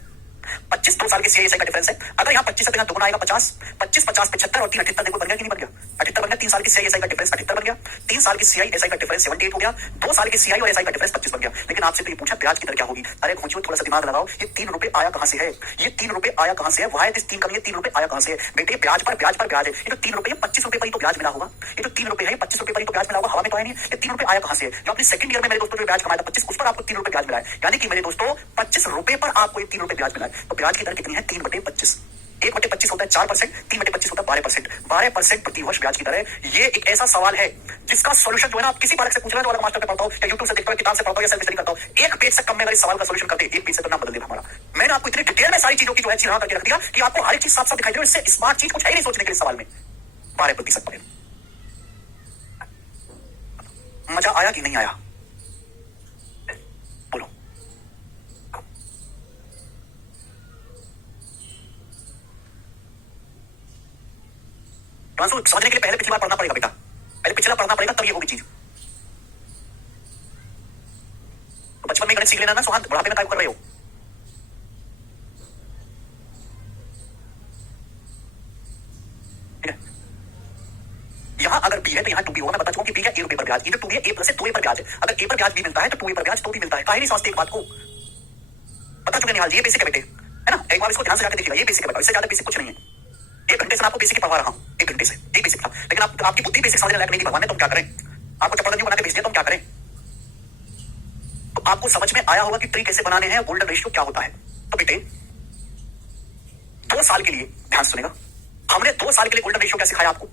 25 2 साल के सीआई का डिफरेंस है। अगर यहाँ 25 है तो यहाँ दुगना आएगा 50। 25 50 75 और 3 78। देखो बन गया कि नहीं बन गया, 78 बन गया। 3 साल की सीआई एसआई का डिफरेंस 78 बन गया। 3 साल की सीआई एसआई का डिफरेंस 78 हो गया। 2 साल की सीआई और एसआई का डिफरेंस 25 बन गया। लेकिन आपसे तो ये पूछा ब्याज की दर क्या होगी। अरे खोजिए, थोड़ा सा दिमाग लगाओ, ये 3 रुपए आया कहां से है, ये 3 रुपए आया कहां से है। वाई दिस 3 कमी, 3 रुपए आया कहां से है। बेटे ब्याज पर ब्याज है। ये जो 3 रुपए 25 रुपए पर ही तो ब्याज मिला होगा। ये जो 3 रुपए है 25 रुपए पर ही तो ब्याज मिला होगा, हवा में तो है नहीं। ये 3 रुपए आया कहां से है, जो अपनी सेकंड ईयर में मेरे दोस्तों जो ब्याज कमाया था 25, उस पर आपको 3 रुपए ब्याज मिला है। यानी कि मेरे दोस्तों 25 रुपए पर आपको ये 3 रुपए ब्याज मिला है। तो ब्याज की दर कितनी है, 3/25। 1/25 होता है 4%, 3/25 होता है 12%। 12% प्रति वर्ष ब्याज की दर है। ये एक ऐसा सवाल है जिसका सॉल्यूशन जो है ना, आप किसी बालक से पूछ रहे हो, अलग मास्टर पे पढ़ता हो या यूट्यूब से देखता हो, किताब से पढ़ता हो या सेल्फ स्टडी करता हो, एक पेज से कम में अगर इस सवाल का सॉल्यूशन करते, एक पेज से तो नाम बदल देगा हमारा। मैंने आपको इतनी डिटेल में सारी चीजों की जो है चिन्ह करके रख दिया कि आपको हर एक चीज साफ साफ दिखाई दे। इससे स्मार्ट चीज कुछ है ही नहीं सोचने के लिए सवाल में। 12% पड़ेगा। मजा आया कि नहीं आया, बोलो। समझने के लिए पहले पिछली बार पढ़ना पड़ेगा बेटा, पहले पिछला पढ़ना पड़ेगा, तब ये होगी चीज। तो बचपन में गणित सीख लेना ना, सुहान बुढ़ापे में काय कर रहे हो। ठीक है, यहां अगर बी है तो यहां 2b होगा। मैं बता चुका हूं कि बी है ए रुपए पर ब्याज। ये जो 2b है ए प्लस 2a पर ब्याज है। अगर ए पर ब्याज भी मिलता है तो 2a पर ब्याज तो भी मिलता है। काहे नहीं समझते एक बात को, बता चुके निहाल जी, ये बेसिक है बेटे, है ना। एक बार इसको ध्यान से जाकर देखिएगा, ये बेसिक है बेटा, इससे ज्यादा बेसिक कुछ नहीं है। 1 घंटे से आपको बेसिक पढ़ा रहा हूं, 1 घंटे से ये बेसिक था। लेकिन आपकी बुद्धि बेसिक समझने लायक नहीं थी भगवान ने, तुम क्या करें। आपको चपड़ंजी बना के भेज दिया, तुम क्या करें। तो आपको समझ में आया होगा कि ट्री कैसे बनाने हैं, गोल्डन रेशियो क्या होता है। तो बेटे 2 साल के लिए ध्यान सुनेगा, हमने 2 साल के लिए गोल्डन रेशियो क्या सिखाया आपको।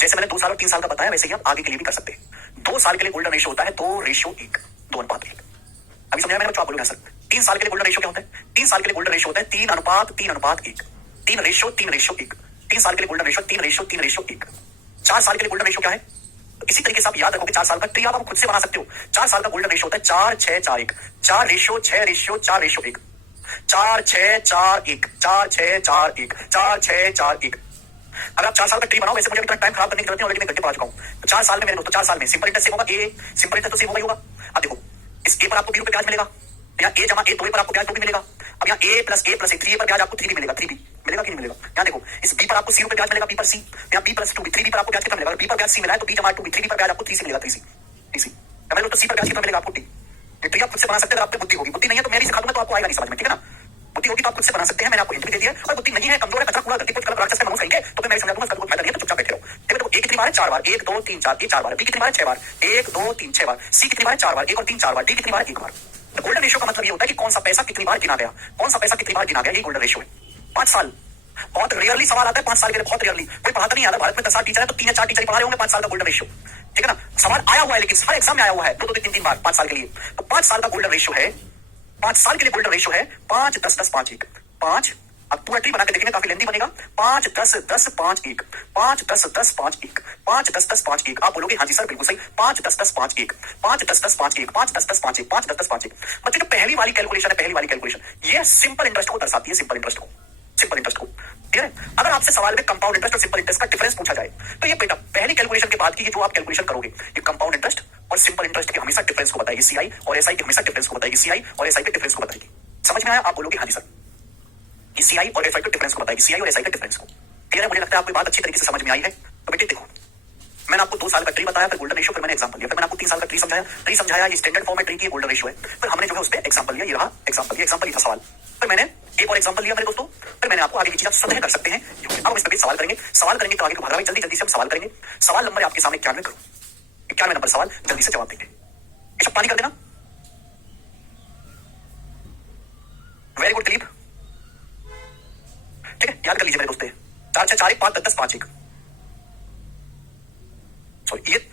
जैसे मैंने 2 साल और 3 साल का बताया, वैसे ही आप आगे के लिए भी कर सकते हैं। 2 साल के लिए गोल्डन रेशियो होता है 2:1, 2:1। अभी समझाया मैंने, बच्चों आप बोलोगे सर। 3 साल के लिए गोल्डन रेशियो क्या होता है, 3 साल के लिए गोल्डन रेशियो होता है 3:1, 3:1। 3 साल के लिए गोल्डन रेशियो 3:1। 4 साल के लिए गोल्डन रेशियो क्या है, तो इसी तरीके से आप याद रखोगे 4 साल का ट्री आप खुद से बना सकते हो। 4 साल का गोल्डन रेशियो होता है 4:6:4:1, 4:6:4:1, 4:6:4:1, 4:6:4:1, 4:6:4:1। अगर आप 4 साल का ट्री बनाओ, वैसे मुझे इतना टाइम खराब करने की जरूरत नहीं, ऑलरेडी मैं घंटे पढ़ा चुका हूं। तो 4 साल में मेरे दोस्तों, 4 साल में सिंपल इंटरेस्ट सेम होगा, ए सिंपल इंटरेस्ट तो सेम होगा ही होगा। अब देखो इस ए पर आपको 20 रुपए ब्याज मिलेगा, यहाँ ए जमा ए 2 पर आपको ब्याज 2 भी मिलेगा। अब यहाँ ए प्लस ए 3 पर ब्याज आपको 3 भी मिलेगा, 3 भी मिलेगा कि नहीं मिलेगा। यहाँ देखो इस बी पर आपको सी रुपए ब्याज मिलेगा, बी पर सी, यहाँ बी प्लस 2 3 बी पर आपको ब्याज कितना मिलेगा। बी पर ब्याज सी मिला है तो बी जमा 2 3 बी पर ब्याज आपको 3 सी मिलेगा, 3 सी। तो सी पर ब्याज कितना मिलेगा आपको, टी। ये ट्री आप खुद से बना सकते हैं, आप पे बुद्धि होगी। बुद्धि नहीं है तो मैं भी सिखा दूंगा, तो आपको आएगा नहीं समझ में, ठीक है ना। बुद्धि होगी तो आप खुद से बना सकते हैं, मैंने आपको हिंट भी दे दिया। और बुद्धि नहीं है, कमजोर है, कचरा कूड़ा करके कुछ गलत राक्षस का नमूस करेंगे तो मैं समझा दूंगा, इसका कोई फायदा नहीं है, तो चुपचाप बैठे रहो। देखो ए कितनी बार है, 4 बार, 1 2 3 4, ये 4 बार। बी कितनी बार है, 6 बार, 1 2 3 6 बार। सी कितनी बार है, 4 बार, 1 और 3 4 बार। डी कितनी बार है, 1 बार। तो गोल्डन रेशियो का मतलब ये होता है कि कौन सा पैसा कितनी बार गिना गया, कौन सा पैसा कितनी बार गिना गया, ये गोल्डन रेशियो है। 5 साल बहुत रेयरली सवाल आता है, 5 साल के लिए बहुत रेयरली। कोई पढ़ाता नहीं आता, भारत में 10 टीचर है तो 3 या 4 टीचर पढ़ा रहे होंगे 5 साल का गोल्डन रेशियो, ठीक है ना। सवाल आया हुआ है, लेकिन हर एग्जाम में आया हुआ है 2 3 बार 5 साल के लिए। तो 5 साल का गोल्डन रेशियो है, 5 साल के लिए गोल्डन रेशियो है 5 10 10 5 1 5। अब पूरा ट्री बना के देखेंगे, काफी लेंथी बनेगा। 5 10 10 5 1, 5 10 10 5 1, 5 10 10 5 1। आप बोलोगे हाँ जी सर बिल्कुल सही, 5 10 10 5 1, 5 10 10 5 1, 5 10 10 5 1, 5 10 10 5 1। बच्चे जो पहली वाली कैलकुलेशन है, पहली वाली कैलकुलेशन ये सिंपल इंटरेस्ट को दर्शाती है, सिंपल इंटरेस्ट को, सिंपल इंटरेस्ट को। क्लियर है? अगर आपसे सवाल में कंपाउंड इंटरेस्ट और सिंपल इंटरेस्ट का डिफरेंस पूछा जाए तो ये बेटा पहली कैलकुलेशन के बाद की ये जो आप कैलकुलेशन करोगे ये कंपाउंड इंटरेस्ट और सिंपल इंटरेस्ट के हमेशा डिफरेंस को बताएगी सीआई, और एसआई के हमेशा डिफरेंस को बताएगी सीआई, और एसआई के डिफरेंस को बताएगी। समझ में आया? आप बोलोगे हाँ जी सर, सीआई और एसआई के डिफरेंस को बताएगी, सीआई और एसआई के डिफरेंस को। क्लियर है? मुझे लगता है आपको बात अच्छी तरीके से समझ में आई है। तो बेटे देखो, मैंने आपको 2 साल का ट्री बताया, फिर गोल्डन रेशियो, फिर मैंने एग्जांपल लिया, फिर मैंने आपको 3 साल का ट्री समझाया। ट्री समझाया, ये स्टैंडर्ड फॉर्म में ट्री की गोल्डन रेशियो है, फिर हमने जो है उस पर एग्जांपल लिया, ये रहा एग्जांपल, ये एग्जांपल ही था सवाल। फिर मैंने एक और एग्जांपल लिया मेरे दोस्तों, फिर मैंने आपको आगे की चीज आप स्वतः कर सकते हैं। अब हम इस पर सवाल करेंगे, सवाल करेंगे तो आगे को भागा भाई जल्दी जल्दी से हम सवाल करेंगे। सवाल नंबर आपके सामने 91 करो, 91 नंबर सवाल, जल्दी से जवाब देंगे। ये सब पानी कर देना। वेरी गुड दिलीप, ठीक है, याद कर लीजिए मेरे दोस्त, 4 6 4 1 5 10 10 5 1।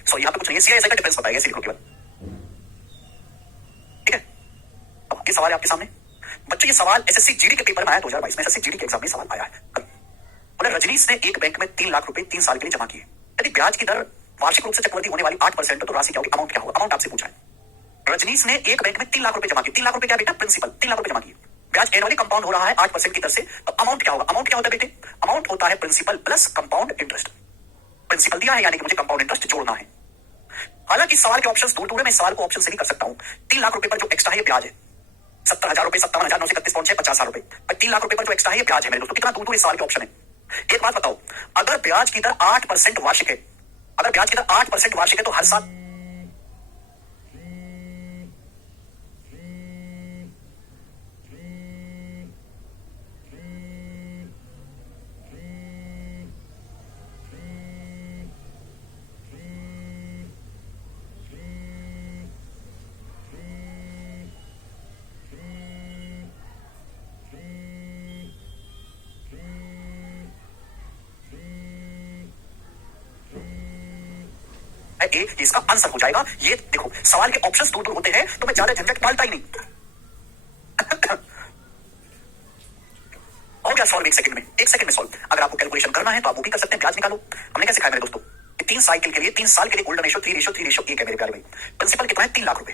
सॉरी यहाँ पे कुछ नहीं है, सीआई एसआई का डिफरेंस बताएगा सिर्फ केवल, ठीक है। अब ये सवाल है आपके सामने बच्चों, ये सवाल एसएससी जीडी के पेपर में आया 2022 में, एसएससी जीडी के एग्जाम में सवाल आया है। बोले रजनीश ने एक बैंक में 3 लाख रुपए 3 साल के लिए जमा किए, यदि ब्याज की दर वार्षिक रूप से चक्रवृद्धि होने वाली 8% तो राशि क्या होगी, अमाउंट क्या होगा? अमाउंट आपसे पूछा है। रजनीश ने एक बैंक में 3 लाख रुपए जमा किए, 3 लाख रुपए क्या बेटा? प्रिंसिपल 3 लाख रुपए जमा किए, ब्याज एनुअली कंपाउंड हो रहा है 8% की दर से, तो अमाउंट क्या होगा? अमाउंट क्या होता है बेटे? अमाउंट होता है principal plus compound interest. Principal दिया है यानी कि मुझे कंपाउंड इंटरेस्ट जोड़ना है। हालांकि सवाल के ऑप्शंस दूर दूर है, मैं सवाल को ऑप्शन से भी कर सकता हूं। 3 लाख रुपए पर जो एक्स्ट्रा है ब्याज है 70,000 रुपए, 57,931.6, 50,000 रुपए, 3 लाख रुपए पर जो एक्स्ट्रा है ब्याज है मेरे दोस्तों। कितना दूर दूर इस सवाल के ऑप्शन है। एक बात बताओ, अगर ब्याज की दर 8% वार्षिक है, अगर ब्याज की दर 8% वार्षिक है तो हर साल ए, इसका आंसर हो जाएगा। ये देखो सवाल के ऑप्शंस दूर दूर होते हैं तो मैं ज्यादा झंझट पालता ही नहीं। हो गया सॉल्व 1 सेकंड में, 1 सेकंड में सॉल्व। अगर आपको कैलकुलेशन करना है तो आप वो भी कर सकते हैं, ब्याज निकालो। हमने कैसे खाया मेरे दोस्तों, 3 साइकिल के लिए 3 साल के लिए गोल्डन रेशियो 3:3:1 है मेरे प्यारे भाई। प्रिंसिपल कितना है? 3 लाख रुपए।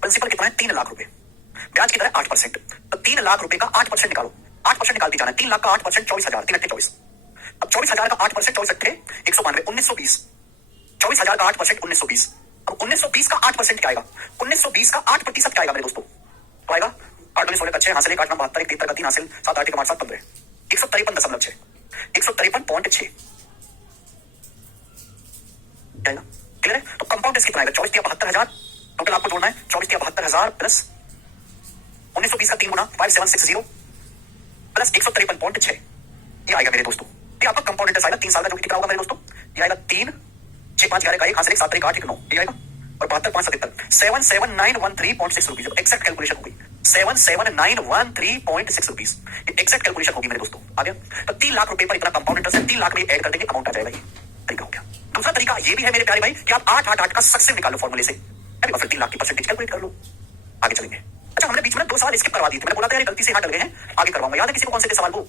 प्रिंसिपल कितना है? 3 लाख रुपए। ब्याज कितना है? 8%। तो 3 लाख रुपए का 8% निकालो, 8% निकालती जाना है। 3 लाख का 8% 24,000, 3 अट्ठे 24। अब 24,000 का 8% 24 अट्ठे 192, 1920। 24,000 का 8% 1920। अब 1920 का 8% क्या आएगा? 1920 का 8% क्या आएगा मेरे दोस्तों? तो आएगा 8 16 का 6 हासिल 1 8 9 72 1 73 का 3 हासिल 7 8 7 15 153.6 153.6 आएगा। क्लियर है? तो कंपाउंड कितना आएगा? 24 72,000 टोटल आपको जोड़ना है। 24 72,000 प्लस 1920 का 3 गुना 5760 प्लस 153.6 ये आएगा मेरे दोस्तों। ये आपका कंपाउंड इंटरेस्ट आएगा 3 साल का, जो कितना होगा मेरे दोस्तों? ये आएगा 3 6 5 11 का 1 हासिल 1 7 1 8 1 9 ये आएगा, और 72 5 77 77913.6 रुपीज। एक्सैक्ट कैलकुलेशन होगी 77913.6 रुपीज, ये एक्सैक्ट कैलकुलेशन होगी मेरे दोस्तों। आ गया? तो 3 लाख रुपए पर इतना कंपाउंड इंटरेस्ट है, 3 लाख में ऐड कर देंगे अमाउंट आ जाएगा। ये तरीका हो गया। दूसरा तरीका ये भी है मेरे प्यारे भाई कि आप 8 का सक्सेस निकालो फॉर्मूले से, फिर 3 लाख की परसेंटेज कैलकुलेट कर लो। आगे चलेंगे। अच्छा, हमने बीच में 2 सवाल स्किप करवा दिए थे, मैंने बोला था यार गलती से यहाँ डल गए हैं, आगे करवाऊंगा। याद है किसी को कौन से थे सवाल? वो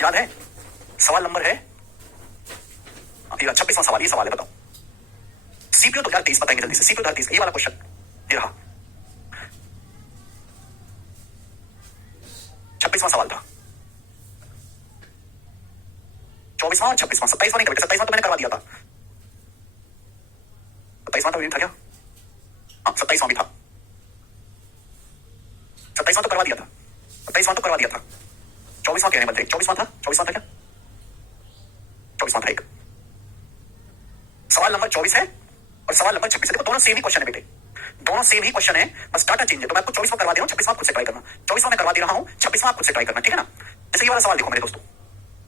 याद है? सवाल नंबर है 26वां सवाल। ये सवाल है, बताओ सीपीयू 2023 बताएंगे जल्दी से। सीपीयू 2023 ये वाला क्वेश्चन ये रहा, 26वां सवाल था। 24वां और 26वां, 27वां नहीं करते। 27वां तो मैंने करवा दिया था। 27वां तो भी था क्या? हाँ 27वां भी था, 27वां तो करवा दिया था, 27वां तो करवा दिया था। 24वां कहने बदले 24वां था। 24वां था क्या? 24वां था एक। सवाल नंबर 24 है और सवाल नंबर 26 है। देखो दोनों सेम ही क्वेश्चन है बेटे, दोनों सेम ही क्वेश्चन है, बस डाटा चेंज है। तो मैं आपको 24वां करवा दे रहा हूं, 26वां खुद से ट्राई करना। 24वां मैं करवा दे रहा हूं, 26वां खुद से ट्राई करना, ठीक है ना? जैसे ये वाला सवाल देखो मेरे दोस्तों,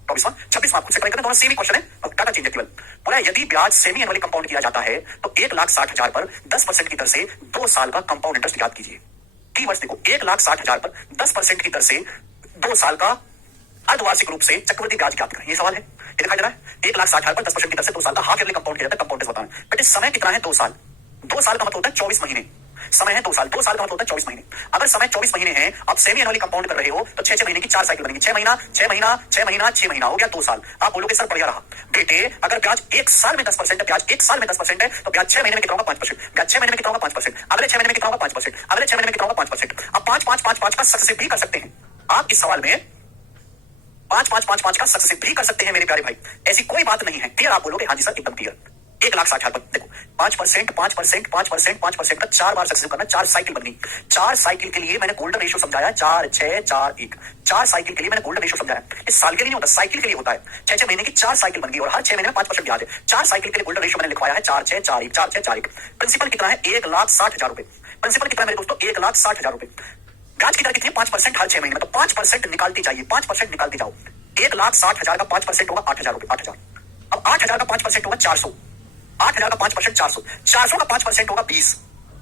24वां 26वां खुद से ट्राई करना, दोनों सेम ही क्वेश्चन है, डाटा चेंज है केवल। बोला यदि ब्याज सेमी एनुअली कंपाउंड किया जाता है तो 1,60,000 पर 10% की दर से 2 साल का कंपाउंड इंटरेस्ट याद कीजिए। कीवर्ड्स देखो, 1,60,000 पर 10% की दर से 2 साल का अर्धवार्षिक रूप से चक्रवृद्धि ब्याज ज्ञात करें। ये सवाल है, ये दिखाई दे रहा है। 1,60,000 पर 10% की दर से 2 साल का हाफ ईयरली कंपाउंड किया जाता है। कंपाउंड बताना, बट इस समय कितना है? 2 साल। 2 साल का मतलब होता है 24 महीने। समय है 2 साल, 2 साल का मतलब होता है 24 महीने। अगर समय 24 महीने हैं, आप सेमी एनुअली कंपाउंड कर रहे हो तो 6 महीने की 4 साइकिल बनेगी। 6 महीना 6 महीना 6 महीना 6 महीना हो गया 2 साल। आप बोलोगे सर बढ़िया रहा। बेटे अगर ब्याज 1 साल में 10% है, ब्याज 1 साल में 10% है तो ब्याज 6 महीने में कितना होगा 5%, ब्याज 6 महीने में कितना होगा 5%, अगले 6 महीने में कितना होगा 5%, अगले 6 महीने में कितना होगा 5%। अब 5 5 5 5 का सक्सेसिव भी कर सकते हैं आप इस सवाल में, 5 5 5 5 का सक्सेसिव भी कर सकते हैं मेरे प्यारे भाई, ऐसी कोई बात नहीं है। क्लियर? आप बोलोगे हाँ जी सर एकदम क्लियर। 1,60,000 पर देखो 5% 5% 5% 5% का 4 बार सक्सेसिव करना, 4 साइकिल बननी। 4 साइकिल के लिए मैंने गोल्डन रेशियो समझाया 4 6 4 1। 4 साइकिल के लिए मैंने गोल्डन रेशियो समझाया। इस साल के लिए नहीं होता, साइकिल के लिए होता है। 6 महीने की 4 साइकिल बन गई और हर 6 महीने में 5% ब्याज है। 4 साइकिल के लिए गोल्डन रेशियो मैंने लिखवाया है 4 6 4 1 4 6 4 1। प्रिंसिपल कितना है 1,60,000 रुपए। प्रिंसिपल कितना है मेरे दोस्तों 1,60,000 रुपए। ब्याज की दर कितनी है 5% हर 6 महीने में, तो 5% निकालती जाइए, 5% निकालती जाओ। 1,60,000 का 5% होगा 8,000 रुपए, 8,000। अब 8,000 का 5% होगा 400, 8,000 का 5% 400, 400 का 5% होगा 20,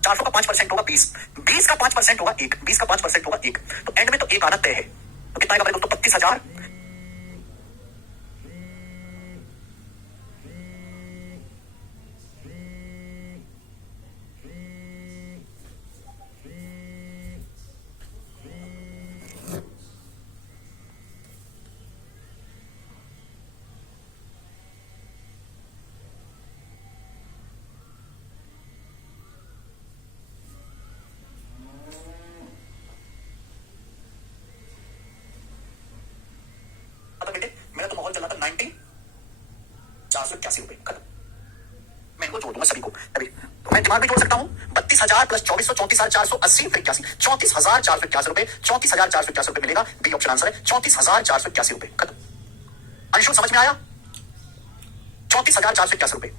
400 का 5% होगा 20, 20 का 5% होगा 1, 20 का 5% होगा 1। तो एंड में तो एक आना तय है। तो कितना आएगा मेरे दोस्तों 32,000। बेटे मेरा तो माहौल चल रहा था 90,481 रुपए खत्म। मैं इनको जोड़ दूंगा सभी को अभी, तो मैं दिमाग में जोड़ सकता हूँ 32,000 प्लस 2400 34,480 फिर 81, 34,481 रुपए, 34,481 रुपए मिलेगा। बी ऑप्शन आंसर है 34,481 रुपए खत्म। अंशु समझ में आया? 34,481 रुपए।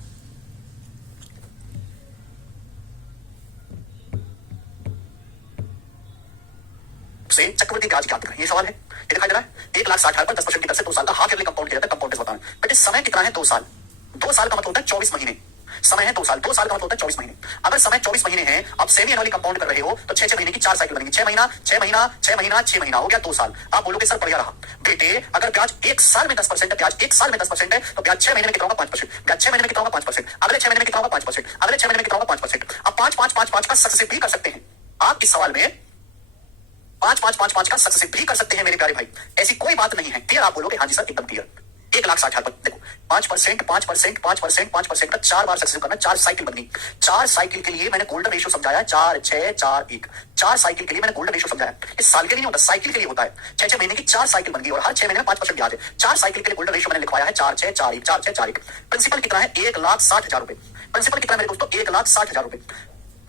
से चक्रवर्ती ब्याज क्या दिखा, ये सवाल है। ये दिखाई दे रहा है 1,60,000 पर 10% की दर से 2 साल का हाफ ईयरली कंपाउंड किया जाता है। कंपाउंड बताना बेटे समय कितना है 2 साल। 2 साल का मतलब होता है 24 महीने। समय है 2 साल, 2 साल का मतलब होता है 24 महीने। अगर समय 24 महीने है, आप सेमी एनुअली कंपाउंड कर रहे हो तो 6 महीने की 4 साइकिल बनेगी। 6 महीना 6 महीना 6 महीना 6 महीना हो गया 2 साल। आप बोलोगे सर बढ़िया रहा। बेटे अगर ब्याज 1 साल में 10% है, ब्याज 1 साल में 10% है तो ब्याज 6 महीने में कितना होगा 5%, ब्याज 6 महीने में कितना होगा 5%, अगले 6 महीने में कितना होगा 5%, अगले 6 महीने में कितना होगा 5%। अब 5 5 5 5 का सक्सेसिव भी कर सकते हैं आप इस सवाल में, 5 5 5 5 का सक्सेसिव भी कर सकते हैं मेरे प्यारे भाई, ऐसी कोई बात नहीं है। क्लियर? आप बोलोगे हाँ जी सर एकदम क्लियर। 1,60,000 पर देखो 5% 5% 5% 5% का 4 बार सक्सेसिव करना, 4 साइकिल बन गई। 4 साइकिल के लिए मैंने गोल्डन रेशियो समझाया 4 6 4 1। 4 साइकिल के लिए मैंने गोल्डन रेशियो समझाया। इस साल के लिए नहीं होता, साइकिल के लिए होता है। 6 महीने की 4 साइकिल बन गई और हर 6 महीने में 5% ब्याज है। 4 साइकिल के लिए गोल्डन रेशियो मैंने लिखवाया है 4 6 4 1 4 6 4 1। प्रिंसिपल कितना है 1,60,000 रुपए। प्रिंसिपल कितना मेरे दोस्तों 1,60,000 रुपए।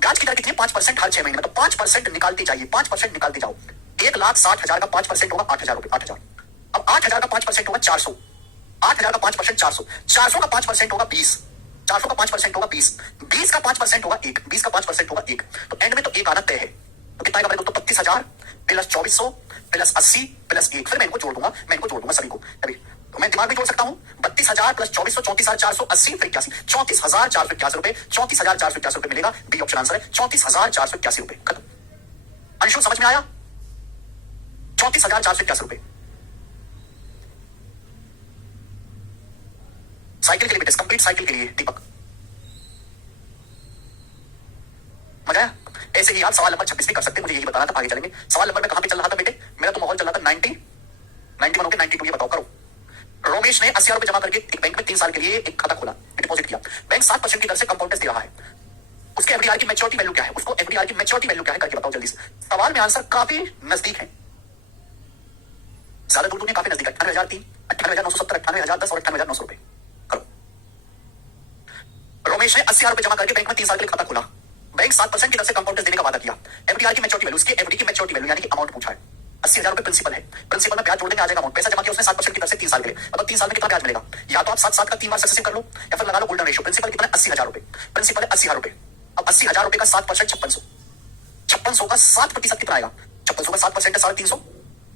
ब्याज की दर कितनी है 5% हर 6 महीने में, तो 5% निकालती जाइए, 5% निकालती जाओ। 1,60,000 का 5% होगा 8,000 रुपए, 8,000। अब 8,000 का 5% होगा 400, 8,000 का 5% 400, 400 का 5% होगा 20, 400 का 5% होगा 20, 20 का 5% होगा 1, 20 का 5% होगा 1। तो एंड में तो एक आना तय है। तो कितना आएगा मेरे दोस्तों 32,000 प्लस 2400 प्लस 80 प्लस 1। फिर मैं इनको जोड़ दूंगा, मैं इनको जोड़ दूंगा सभी को अभी, तो मैं दिमाग में जोड़ सकता हूँ 32,000 प्लस 2400 34,480 फिर 81, 34,481 रुपए, 34,481 रुपए मिलेगा। बी ऑप्शन आंसर है 34,481 रुपए खत्म। अंशु समझ में आया? 34,481 रुपए। साइकिल के लिए बेटे, कंप्लीट साइकिल के लिए दीपक। मजा आया? ऐसे ही आप सवाल नंबर 26 भी कर सकते हैं, मुझे यही बताना था, आगे चलेंगे। सवाल नंबर में कहां पे चल रहा था बेटे? मेरा तो माहौल चल रहा था 90 91 होकर 92। ये बताओ करो। रोमेश ने 80,000 रुपए जमा करके एक बैंक में 3 साल के लिए एक खाता खोला, डिपॉजिट किया। बैंक 7% की दर से कंपाउंड दे रहा है। उसके एफडीआर की मैच्योरिटी वैल्यू क्या है? उसको एफडीआर की मैच्योरिटी वैल्यू क्या है करके बताओ जल्दी से। सवाल में आंसर काफी नजदीक है, ज्यादा दूर नहीं, काफी नजदीक है। 98,003, 98,970, 98,010 और 98,900 रुपए। करो। रोमेश ने 80,000 रुपए जमा करके बैंक में 3 साल के लिए खाता खोला। बैंक 7% की दर से कंपाउंड देने का वादा किया। एफडीआर की मैच्योरिटी वैल्यू, उसकी एफडी की मैच्योरिटी वैल्यू यानी कि अमाउंट पूछा है। 80,000 रुपए प्रिंसिपल है, प्रिंसिपल में ब्याज जोड़ देंगे आ जाएगा अमाउंट। पैसा जमा किया उसने 7% की दर से 3 साल के लिए, मतलब 3 साल में कितना ब्याज मिलेगा? या तो आप 7 का 3 बार सक्सेसिव कर लो या फिर लगा लो गोल्डन रेशियो। प्रिंसिपल कितना है 80,000 रुपए, प्रिंसिपल है 80,000 रुपए। अब 80,000 रुपए का 7% 5600, 5600 का 7% कितना आएगा? 5600 का 7% है 350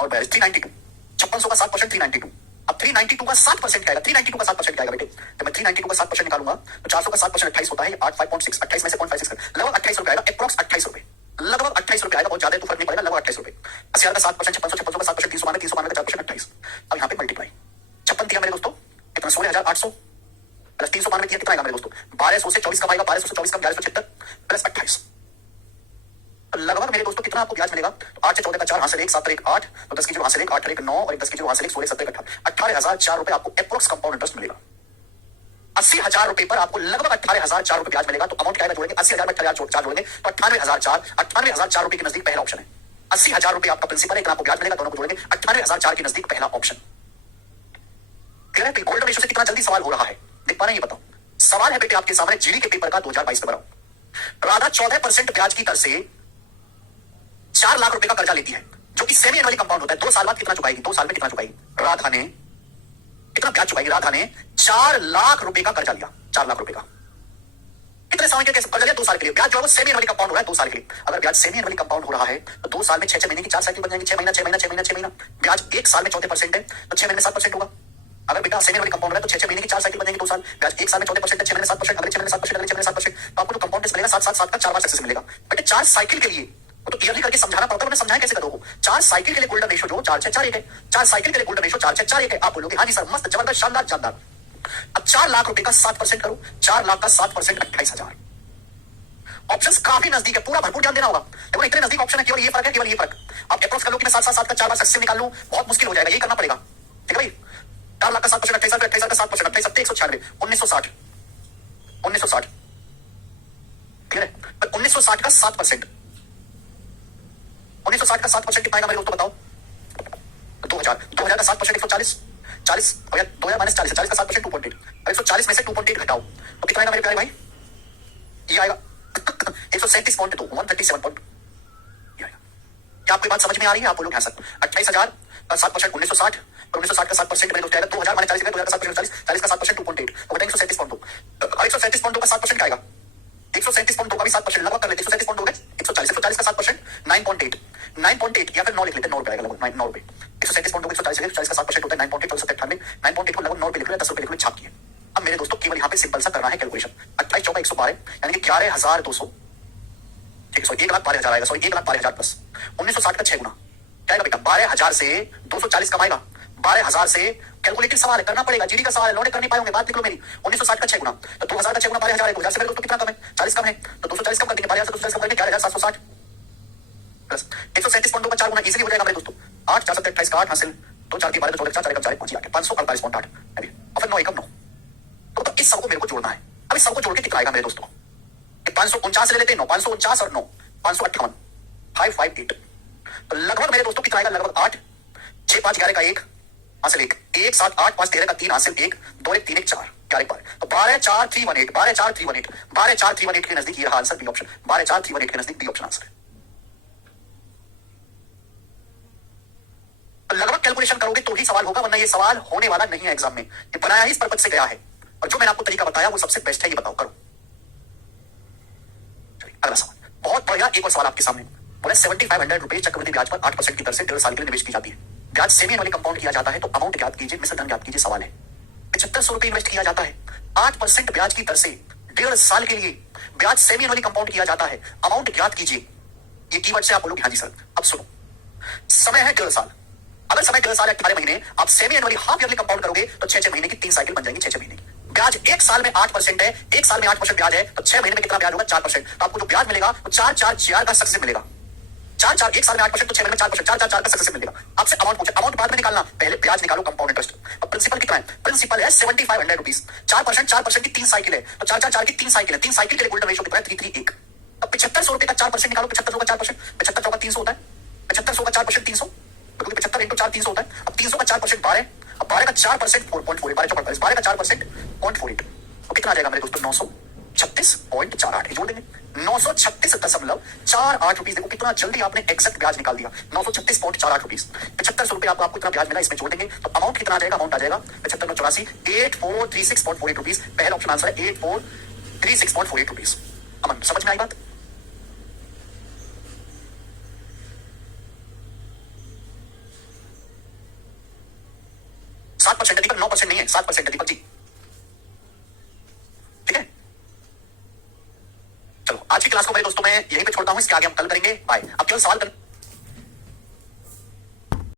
और 392। 5600 का 7% 392। अब 392 का 7% क्या आएगा? 392 का 7% क्या आएगा बेटे? जब मैं 392 का 7% निकालूंगा तो 400 का 7% 28 होता है, 8 5.6, 28 में से 0.56 लगभग 28 रुपए आएगा, अप्रॉक्स 28 रुपए, लगभग 28 रुपए आएगा। बहुत ज्यादा तो फर्क नहीं पड़ेगा, लगभग 28 रुपए। 80,000 का 7%, 5600, 5600 का 7%, 392, 392 का 4%, 28। अब यहाँ पे मल्टीप्लाई 56 दिया मेरे दोस्तों, कितना 16,800 प्लस 392 दिया, कितना आएगा मेरे दोस्तों? 1200 से 24 कम आएगा, 1200 से 24 कम 1176 प्लस 28। कितना आपको ब्याज मिलेगा? तो 8 से 14 का 4 हासिल 1, 7 पर 1 8, तो 10 की जगह हासिल 1, 8 पर 1 9 और 10 की जगह हासिल 1 16 17 18,004 रुपए आपको एप्रोक्स कंपाउंड इंटरेस्ट मिलेगा। 80,000 रुपए पर आपको लगभग 18,004 रुपए ब्याज मिलेगा। तो अमाउंट क्या जोड़ेंगे? 80,000 में 18,004 जोड़ेंगे तो 98,004 रुपए के नजदीक पहला ऑप्शन है। 80,000 रुपए आपका प्रिंसिपल है, इतना आपको ब्याज मिलेगा, दोनों को जोड़ेंगे 98,004 के नजदीक पहला ऑप्शन। क्लियर है? गोल्डन रेशियो से कितना जल्दी सवाल हो रहा है देख पा रहे हैं? ये बताओ। सवाल है बेटे आपके सामने जीडी के पेपर का 2022 में बनाओ। राधा 14% ब्याज की दर से 4 लाख रुपए का कर्जा लेती है, जो कि सेमी एनुअली कंपाउंड होता है। 2 साल बाद कितना चुकाएगी? 2 साल में कितना चुकाएगी? राधा ने कितना ब्याज चुकाएगी? राधा ने 4 लाख रुपए का कर्जा लिया। 4 लाख रुपए का कितने समय के लिए कर्जा लिया? 2 साल के लिए। ब्याज जो है सेमी एनुअली कंपाउंड हो रहा है 2 साल के लिए। अगर ब्याज सेमी एनुअली कंपाउंड हो रहा है तो 2 साल में 6 महीने की 4 साइकिल बन जाएंगी। 6 महीना 6 महीना 6 महीना 6 महीना 6 महीना। ब्याज 1 साल में 14% है तो 6 महीने में 7% होगा। अगर बेटा सेमी एनुअली कंपाउंड है तो 6 महीने की 4 साइकिल बन जाएंगी 2 साल। ब्याज 1 साल में 14% है, 6 महीने में 7%, अगले 6 महीने 7%, अगले 6 महीने 7%। तो आपको जो कंपाउंड इंटरेस्ट मिलेगा 7 7 7 का 4 बार सक्सेस मिलेगा। बट 4 साइकिल के लिए तो ईयरली करके समझाना पड़ता है। समझाएं कैसे करोगे? 4 साइकिल के लिए गोल्डन रेशियो जो 4 6 4 1 है। 4 साइकिल के लिए गोल्डन रेशियो 4 6 4 1 है। आप बोलोगे हाँ जी सर, मस्त जबरदस्त शानदार शानदार। अब 4 लाख रुपए का 7% करो। 4 लाख का 7% 28,000। ऑप्शंस काफी नजदीक है, पूरा भरपूर ध्यान देना होगा। देखो इतने नजदीक ऑप्शन है, केवल ये फर्क है, केवल ये फर्क। आप अप्रोक्स कर लो कि मैं 7 7 7 का 4 बार सक्सेस निकाल लूं, बहुत मुश्किल हो जाएगा, यही करना पड़ेगा। ठीक है भाई? 4 लाख का 7% 28,000, 28,000 का 7% 28 196 1960 1960। क्लियर है? 1960 का 7% 1960 का 7% कितना आएगा मेरे दोस्तों बताओ? 2000 2000 का 7% 140 40 और 2000 माइनस 40 40 का 7% 2.8। 140 में से 2.8 घटाओ तो कितना आएगा मेरे प्यारे भाई? ये आएगा 137.2 137. क्या आपको बात समझ में आ रही है? आप लोग यहाँ 28,000 का 7% 1960 और 1960 का 7% मेरे दोस्त आएगा 2000 माइनस 40 2000 का 7% 40 40 का 7% 2.8 तो बता 137.2। 137.2 का 7% क्या आएगा? 137.2 का भी 7% लगभग कर लेते 137.2 का 140 140 का 7% 9.8 9.8 या फिर 9 लिख लेते 9 रुपए आएगा लगभग 9 रुपए। 137.2 140 140 का 7% होता है 9.8 और 97 9.8 को लगभग 9 रुपए लिख लिया 10 रुपए लिख लिया छाप किए। अब मेरे दोस्तों केवल यहाँ पे सिंपल सा करना है कैलकुलेशन। 28 चौका 112 यानी कि 11,200 ठीक है। सॉरी 1,12,000 आएगा, सॉरी 1,12,000 प्लस 1960 का 6 गुना क्या आएगा बेटा? 12,000 से 240 कमाएगा। 12,000 से कैलकुलेटिव सवाल है, करना पड़ेगा, जीडी का सवाल है, लौटे कर नहीं पाएंगे। बात निकलो मेरी। 1960 का 6 गुना तो 2000 का 6 गुना 12,000 है। 2000 से मेरे दोस्तों कितना कम है? 40 कम है तो 240 कम कर देंगे। 12,000 से 240 कम करेंगे 11,760 प्लस 137.2 का 4 गुना इजीली हो जाएगा मेरे दोस्तों। 8 4 7 28 का 8 हासिल 2 4 की 12 14 4 4 4 5 548.8 और फिर 9 एकम 9। तो इस सबको मेरे को जोड़ना है। अब इस सबको जोड़ के कितना आएगा मेरे दोस्तों? 549 ले लेते हैं 9 549 और 9 558 558 तो लगभग मेरे दोस्तों कितना आएगा? लगभग 8 6 5 11 का 1 हासिल 1 1 7 8 5 13 का 3 हासिल 1 2 1 3 1 4 11 बार तो 12 4 318 12 4 318 12 4 318 के नजदीक ये रहा आंसर बी ऑप्शन। 12 4 318 के नजदीक बी ऑप्शन आंसर है। तो लगभग कैलकुलेशन करोगे तो ही सवाल होगा, वरना ये सवाल होने वाला नहीं है एग्जाम में। ये बनाया ही इस पर्पज से गया है और जो मैंने आपको तरीका बताया वो सबसे बेस्ट है। ये बताओ करो। अगला सवाल बहुत बढ़िया, एक और सवाल आपके सामने बोला 7,500 रुपए चक्रवृद्धि ब्याज पर 8% की दर से 1.5 साल के लिए निवेश की जाती है। ब्याज सेमी एनुअली कंपाउंड किया जाता है तो अमाउंट ज्ञात कीजिए, मिश्र धन ज्ञात कीजिए। सवाल है 7500 रुपए इन्वेस्ट किया जाता है 8% ब्याज की दर से 1.5 साल के लिए। ब्याज सेमी एनुअली कंपाउंड किया जाता है, अमाउंट ज्ञात कीजिए। ये कीवर्ड से आप बोलोगे हाँ जी सर। अब सुनो, समय है 1.5 साल। अगर समय 1.5 साल 18 महीने आप semi annually half yearly compound करोगे तो 6 महीने की 3 साइकिल बन जाएंगी। 6 महीने की ब्याज 1 साल में 8% है। 1 साल में 8% ब्याज है तो 6 महीने में कितना ब्याज होगा? 4%। तो आपको जो ब्याज मिलेगा वो 4 4 4 का सक्सेस मिलेगा। 4 4 1 साल में 8% तो 6 महीने में 4% 4 4 4 का सक्सेस मिलेगा। आपसे अमाउंट पूछे, अमाउंट बाद में निकालना, पहले ब्याज निकालो कंपाउंड इंटरेस्ट। अब प्रिंसिपल कितना है? प्रिंसिपल है 7,500 रुपीज। 4% की 3 साइकिल है तो 4 4 4 की 3 साइकिल है। 3 साइकिल के लिए गोल्डन रेशियो कितना है? 3 अब 7500 रुपए का 4% निकालो। 7500 का 4% 75 चौका 300 होता है। 7500 का 4% 300 क्योंकि 75 इंटू 4 300 होता है। अब 300 का 4% 12 अब 12 का 4% 4.48 12 चौका 12 का 4% 0.48 तो कितना आ जाएगा मेरे दोस्तों? 936.48 जोड़ देंगे 936.48 रुपीज। देखो कितना जल्दी आपने एक्सेप्ट ब्याज निकाल दिया। 936.48 रुपीज। 7500 रुपए आपको कितना ब्याज मिला इसमें जोड़ देंगे तो अमाउंट कितना आ जाएगा? अमाउंट आ जाएगा 75 84 8436.48 रुपीज। पहला ऑप्शन आंसर है 8436.48 रुपीज। अमन समझ में आई बात? % दीपक 9% नहीं है 7% दीपक जी। ठीक है चलो आज की क्लास को मेरे दोस्तों मैं यहीं पे छोड़ता हूं। इसके आगे हम कल करेंगे। बाय। अब केवल सवाल